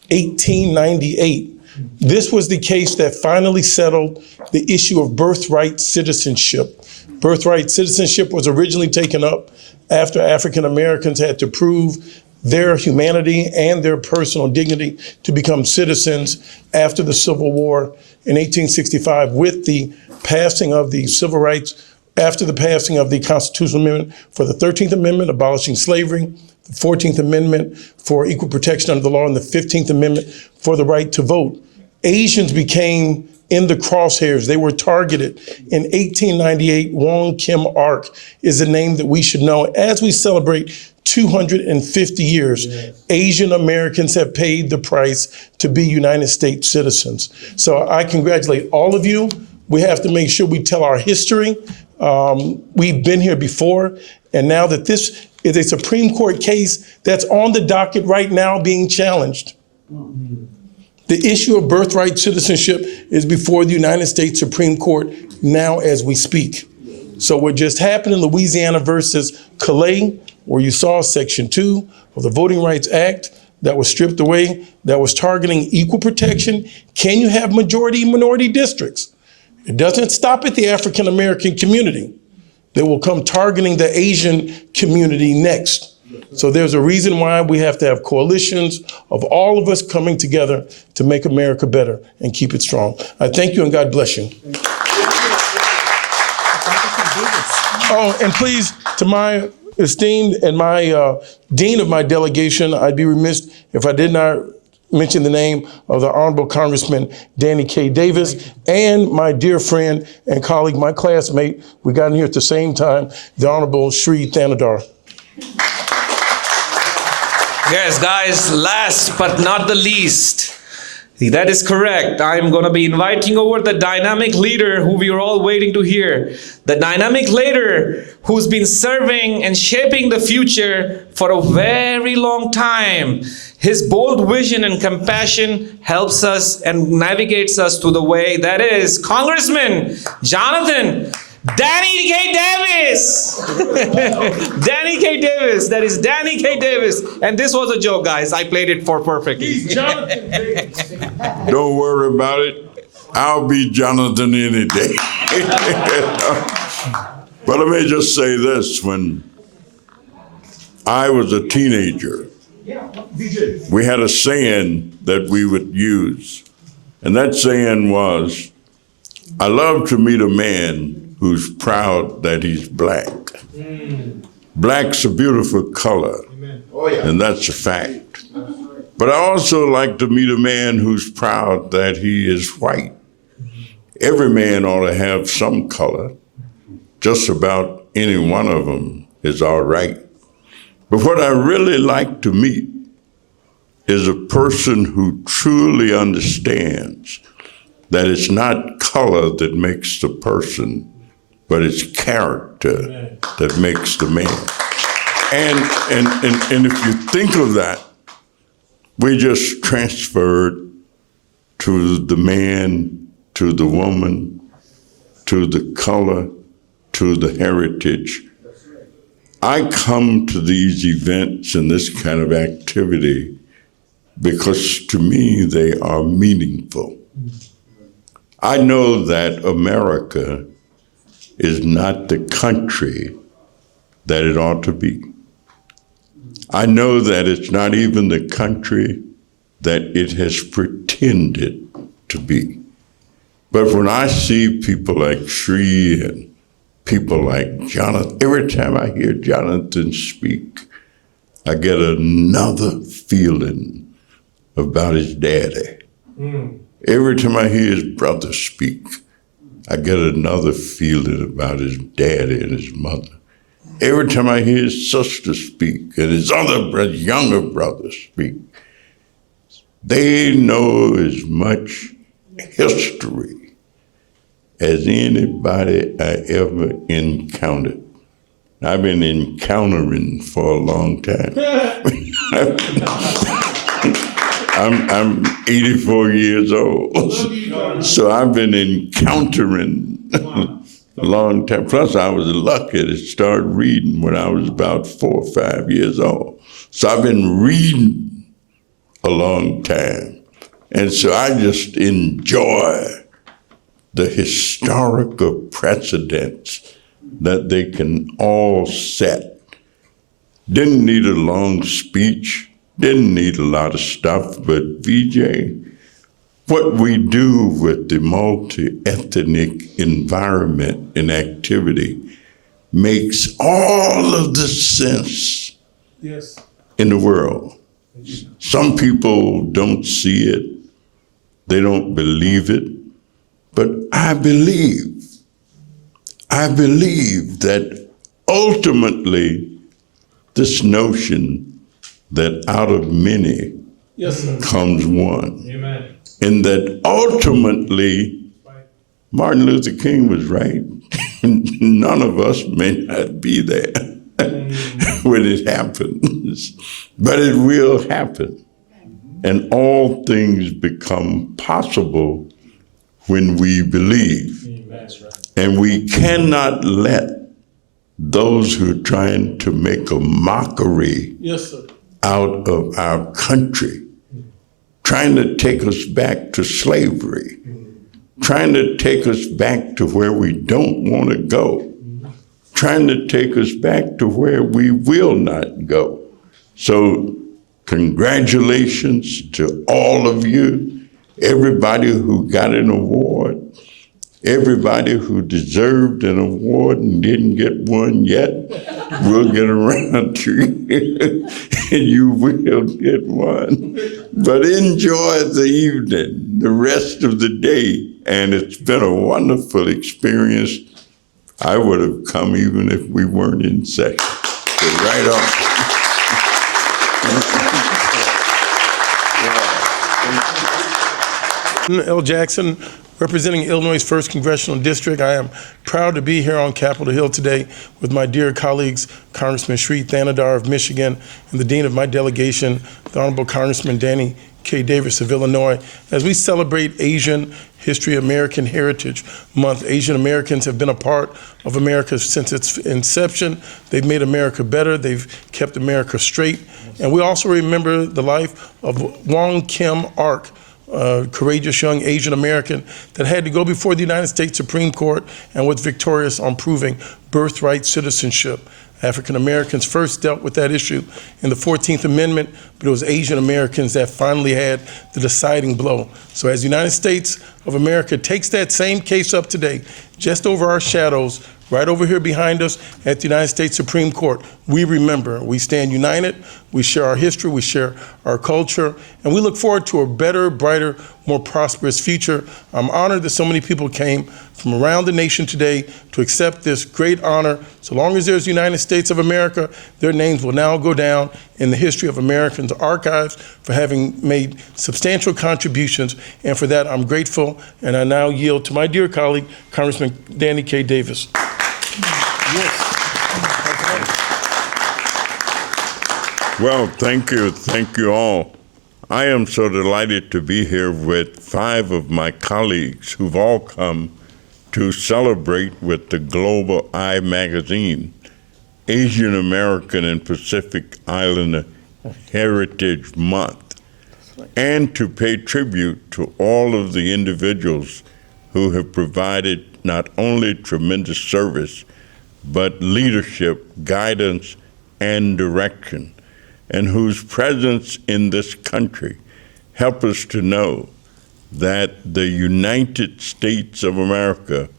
1898. This was the case that finally settled the issue of birthright citizenship. Birthright citizenship was originally taken up after African Americans had to prove their humanity and their personal dignity to become citizens after the Civil War in 1865 with the passing of the civil rights, after the passing of the Constitutional Amendment for the 13th Amendment abolishing slavery, the 14th Amendment for equal protection under the law, and the 15th Amendment for the right to vote. Asians became in the crosshairs. They were targeted. In 1898, Wong Kim Ark is a name that we should know. As we celebrate 250 years, Asian Americans have paid the price to be United States citizens. So I congratulate all of you. We have to make sure we tell our history. We've been here before, and now that this is a Supreme Court case that's on the docket right now being challenged. The issue of birthright citizenship is before the United States Supreme Court now as we speak. So what just happened in Louisiana versus Calais, where you saw Section 2 of the Voting Rights Act that was stripped away, that was targeting equal protection. Can you have majority and minority districts? It doesn't stop at the African American community. They will come targeting the Asian community next. So there's a reason why we have to have coalitions of all of us coming together to make America better and keep it strong. I thank you and God bless you. Oh, and please, to my esteemed and my dean of my delegation, I'd be remiss if I did not mention the name of the Honorable Congressman Danny K. Davis and my dear friend and colleague, my classmate, we got in here at the same time, the Honorable Sri Thanadar. Yes, guys, last but not the least, that is correct. I'm going to be inviting over the dynamic leader who we are all waiting to hear. The dynamic leader who's been serving and shaping the future for a very long time. His bold vision and compassion helps us and navigates us to the way. That is Congressman Jonathan Danny K. Davis. Danny K. Davis. That is Danny K. Davis. And this was a joke, guys. I played it for perfectly. He's Jonathan Davis. Don't worry about it. I'll be Jonathan any day. But let me just say this. When I was a teenager, Vijay. we had a saying that we would use. And that saying was, I love to meet a man who's proud that he's black. Black's a beautiful color, and that's a fact. But I also like to meet a man who's proud that he is white. Every man ought to have some color. Just about any one of them is all right. But what I really like to meet is a person who truly understands that it's not color that makes the person, but it's character that makes the man. And if you think of that, we just transferred to the man, to the woman, to the color, to the heritage. I come to these events and this kind of activity because to me they are meaningful. I know that America is not the country that it ought to be. I know that it's not even the country that it has pretended to be. But when I see people like Sri and people like Jonathan, every time I hear Jonathan speak, I get another feeling about his daddy. Every time I hear his brother speak, I get another feeling about his daddy and his mother. Every time I hear his sister speak and his other younger brother speak, they know as much history as anybody I ever encountered. I've been encountering for a long time. I'm 84 years old, so I've been encountering a long time. Plus, I was lucky to start reading when I was about 4 or 5 years old. So I've been reading a long time. And so I just enjoy the historical precedents that they can all set. Didn't need a long speech. Didn't need a lot of stuff, but Vijay, what we do with the multi-ethnic environment and activity makes all of the sense in the world. Some people don't see it, they don't believe it, but I believe that ultimately this notion that out of many comes one. Amen. And that ultimately, Martin Luther King was right. None of us may not be there when it happens, but it will happen. And all things become possible when we believe. And we cannot let those who are trying to make a mockery out of our country, trying to take us back to slavery, trying to take us back to where we don't want to go, trying to take us back to where we will not go. So congratulations to all of you, everybody who got an award. Everybody who deserved an award and didn't get one yet will get around to it, and you will get one. But enjoy the evening, the rest of the day, and it's been a wonderful experience. I would have come even if we weren't in session. So right on. L. Jackson, representing Illinois' 1st Congressional District. I am proud to be here on Capitol Hill today with my dear colleagues, Congressman Sri Thanadar of Michigan and the Dean of my delegation, the Honorable Congressman Danny K. Davis of Illinois, as we celebrate Asian History American Heritage Month. Asian Americans have been a part of America since its inception. They've made America better. They've kept America straight. And we also remember the life of Wong Kim Ark, a courageous young Asian American that had to go before the United States Supreme Court and was victorious on proving birthright citizenship. African Americans first dealt with that issue in the 14th Amendment, but it was Asian Americans that finally had the deciding blow. So as the United States of America takes that same case up today, just over our shadows, right over here behind us at the United States Supreme Court, we remember, we stand united, we share our history, we share our culture, and we look forward to a better, brighter, more prosperous future. I'm honored that so many people came from around the nation today to accept this great honor. So long as there's the United States of America, their names will now go down in the history of Americans' archives for having made substantial contributions, and for that I'm grateful, and I now yield to my dear colleague, Congressman Danny K. Davis. Well, thank you all. I am so delighted to be here with 5 of my colleagues who've all come to celebrate with the Global Eye magazine, Asian American and Pacific Islander Heritage Month, and to pay tribute to all of the individuals who have provided not only tremendous service, but leadership, guidance, and direction, and whose presence in this country help us to know that the United States of America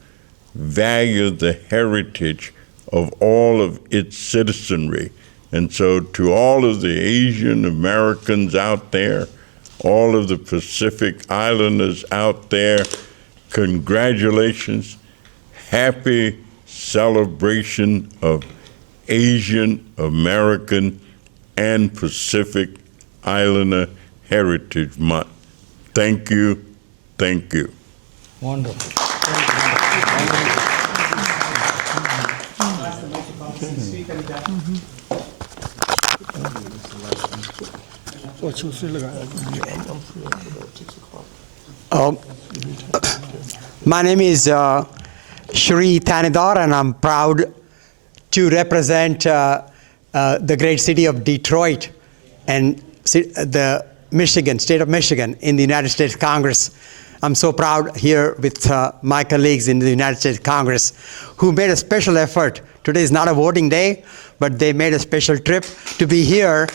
value the heritage of all of its citizenry. And so to all of the Asian Americans out there, all of the Pacific Islanders out there, congratulations. Happy celebration of Asian American and Pacific Islander Heritage Month. Thank you. Thank you. Wonderful. My name is Sri Thanadar, and I'm proud to represent the great city of Detroit and the state of Michigan in the United States Congress. I'm so proud here with my colleagues in the United States Congress who made a special effort. Today is not a voting day, but they made a special trip to be here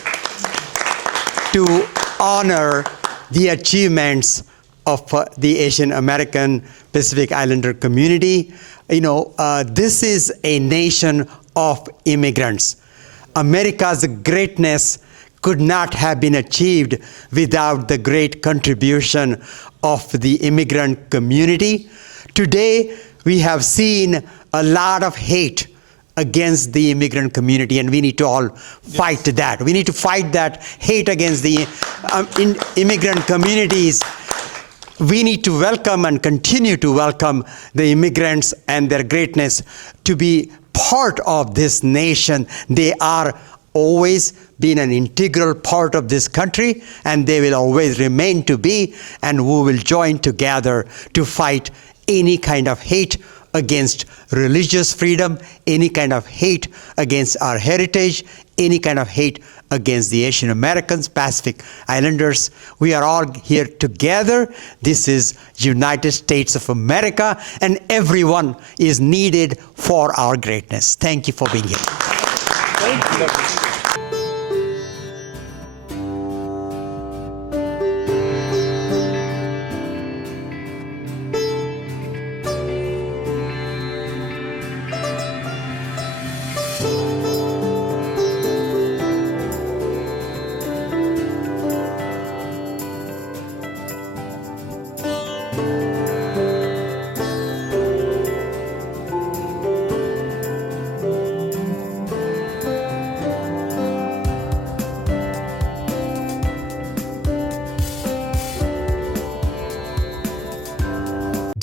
to honor the achievements of the Asian American Pacific Islander community. You know, this is a nation of immigrants. America's greatness could not have been achieved without the great contribution of the immigrant community. Today, we have seen a lot of hate against the immigrant community, and we need to all fight that. We need to fight that hate against the immigrant communities. We need to welcome and continue to welcome the immigrants and their greatness to be part of this nation. They are always been an integral part of this country, and they will always remain to be, and we will join together to fight any kind of hate against religious freedom, any kind of hate against our heritage, any kind of hate against the Asian Americans, Pacific Islanders. We are all here together. This is United States of America, and everyone is needed for our greatness. Thank you for being here. Thank you.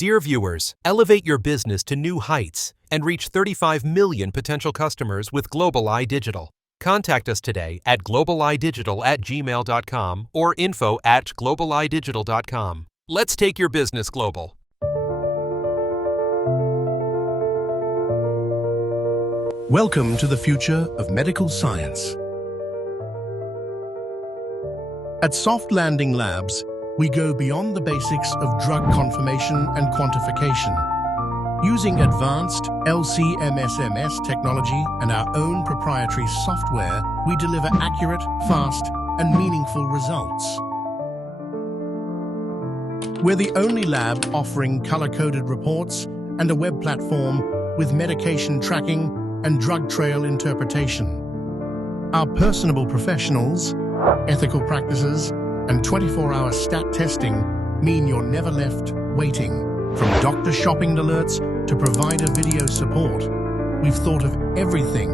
Dear viewers, elevate your business to new heights and reach 35 million potential customers with Global Eye Digital. Contact us today at globaleyedigital@gmail.com or info@globaleyedigital.com. Let's take your business global. Welcome to the future of medical science. At Soft Landing Labs, we go beyond the basics of drug confirmation and quantification. Using advanced LC-MS/MS technology and our own proprietary software, we deliver accurate, fast, and meaningful results. We're the only lab offering color-coded reports and a web platform with medication tracking and drug trail interpretation. Our personable professionals, ethical practices, and 24-hour stat testing mean you're never left waiting. From doctor shopping alerts to provider video support, we've thought of everything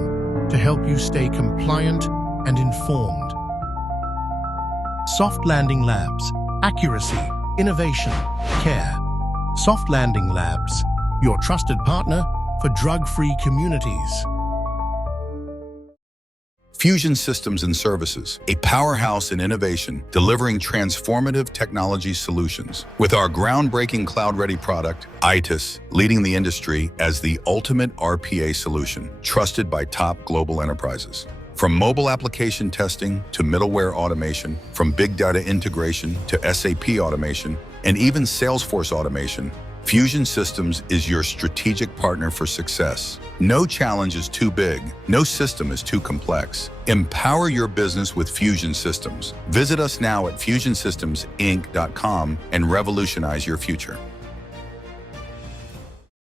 to help you stay compliant and informed. Soft Landing Labs. Accuracy, innovation, care. Soft Landing Labs, your trusted partner for drug-free communities. Fusion Systems and Services, a powerhouse in innovation, delivering transformative technology solutions. With our groundbreaking cloud-ready product, ITIS, leading the industry as the ultimate RPA solution, trusted by top global enterprises. From mobile application testing to middleware automation, from big data integration to SAP automation, and even Salesforce automation, Fusion Systems is your strategic partner for success. No challenge is too big. No system is too complex. Empower your business with Fusion Systems. Visit us now at fusionsystemsinc.com and revolutionize your future.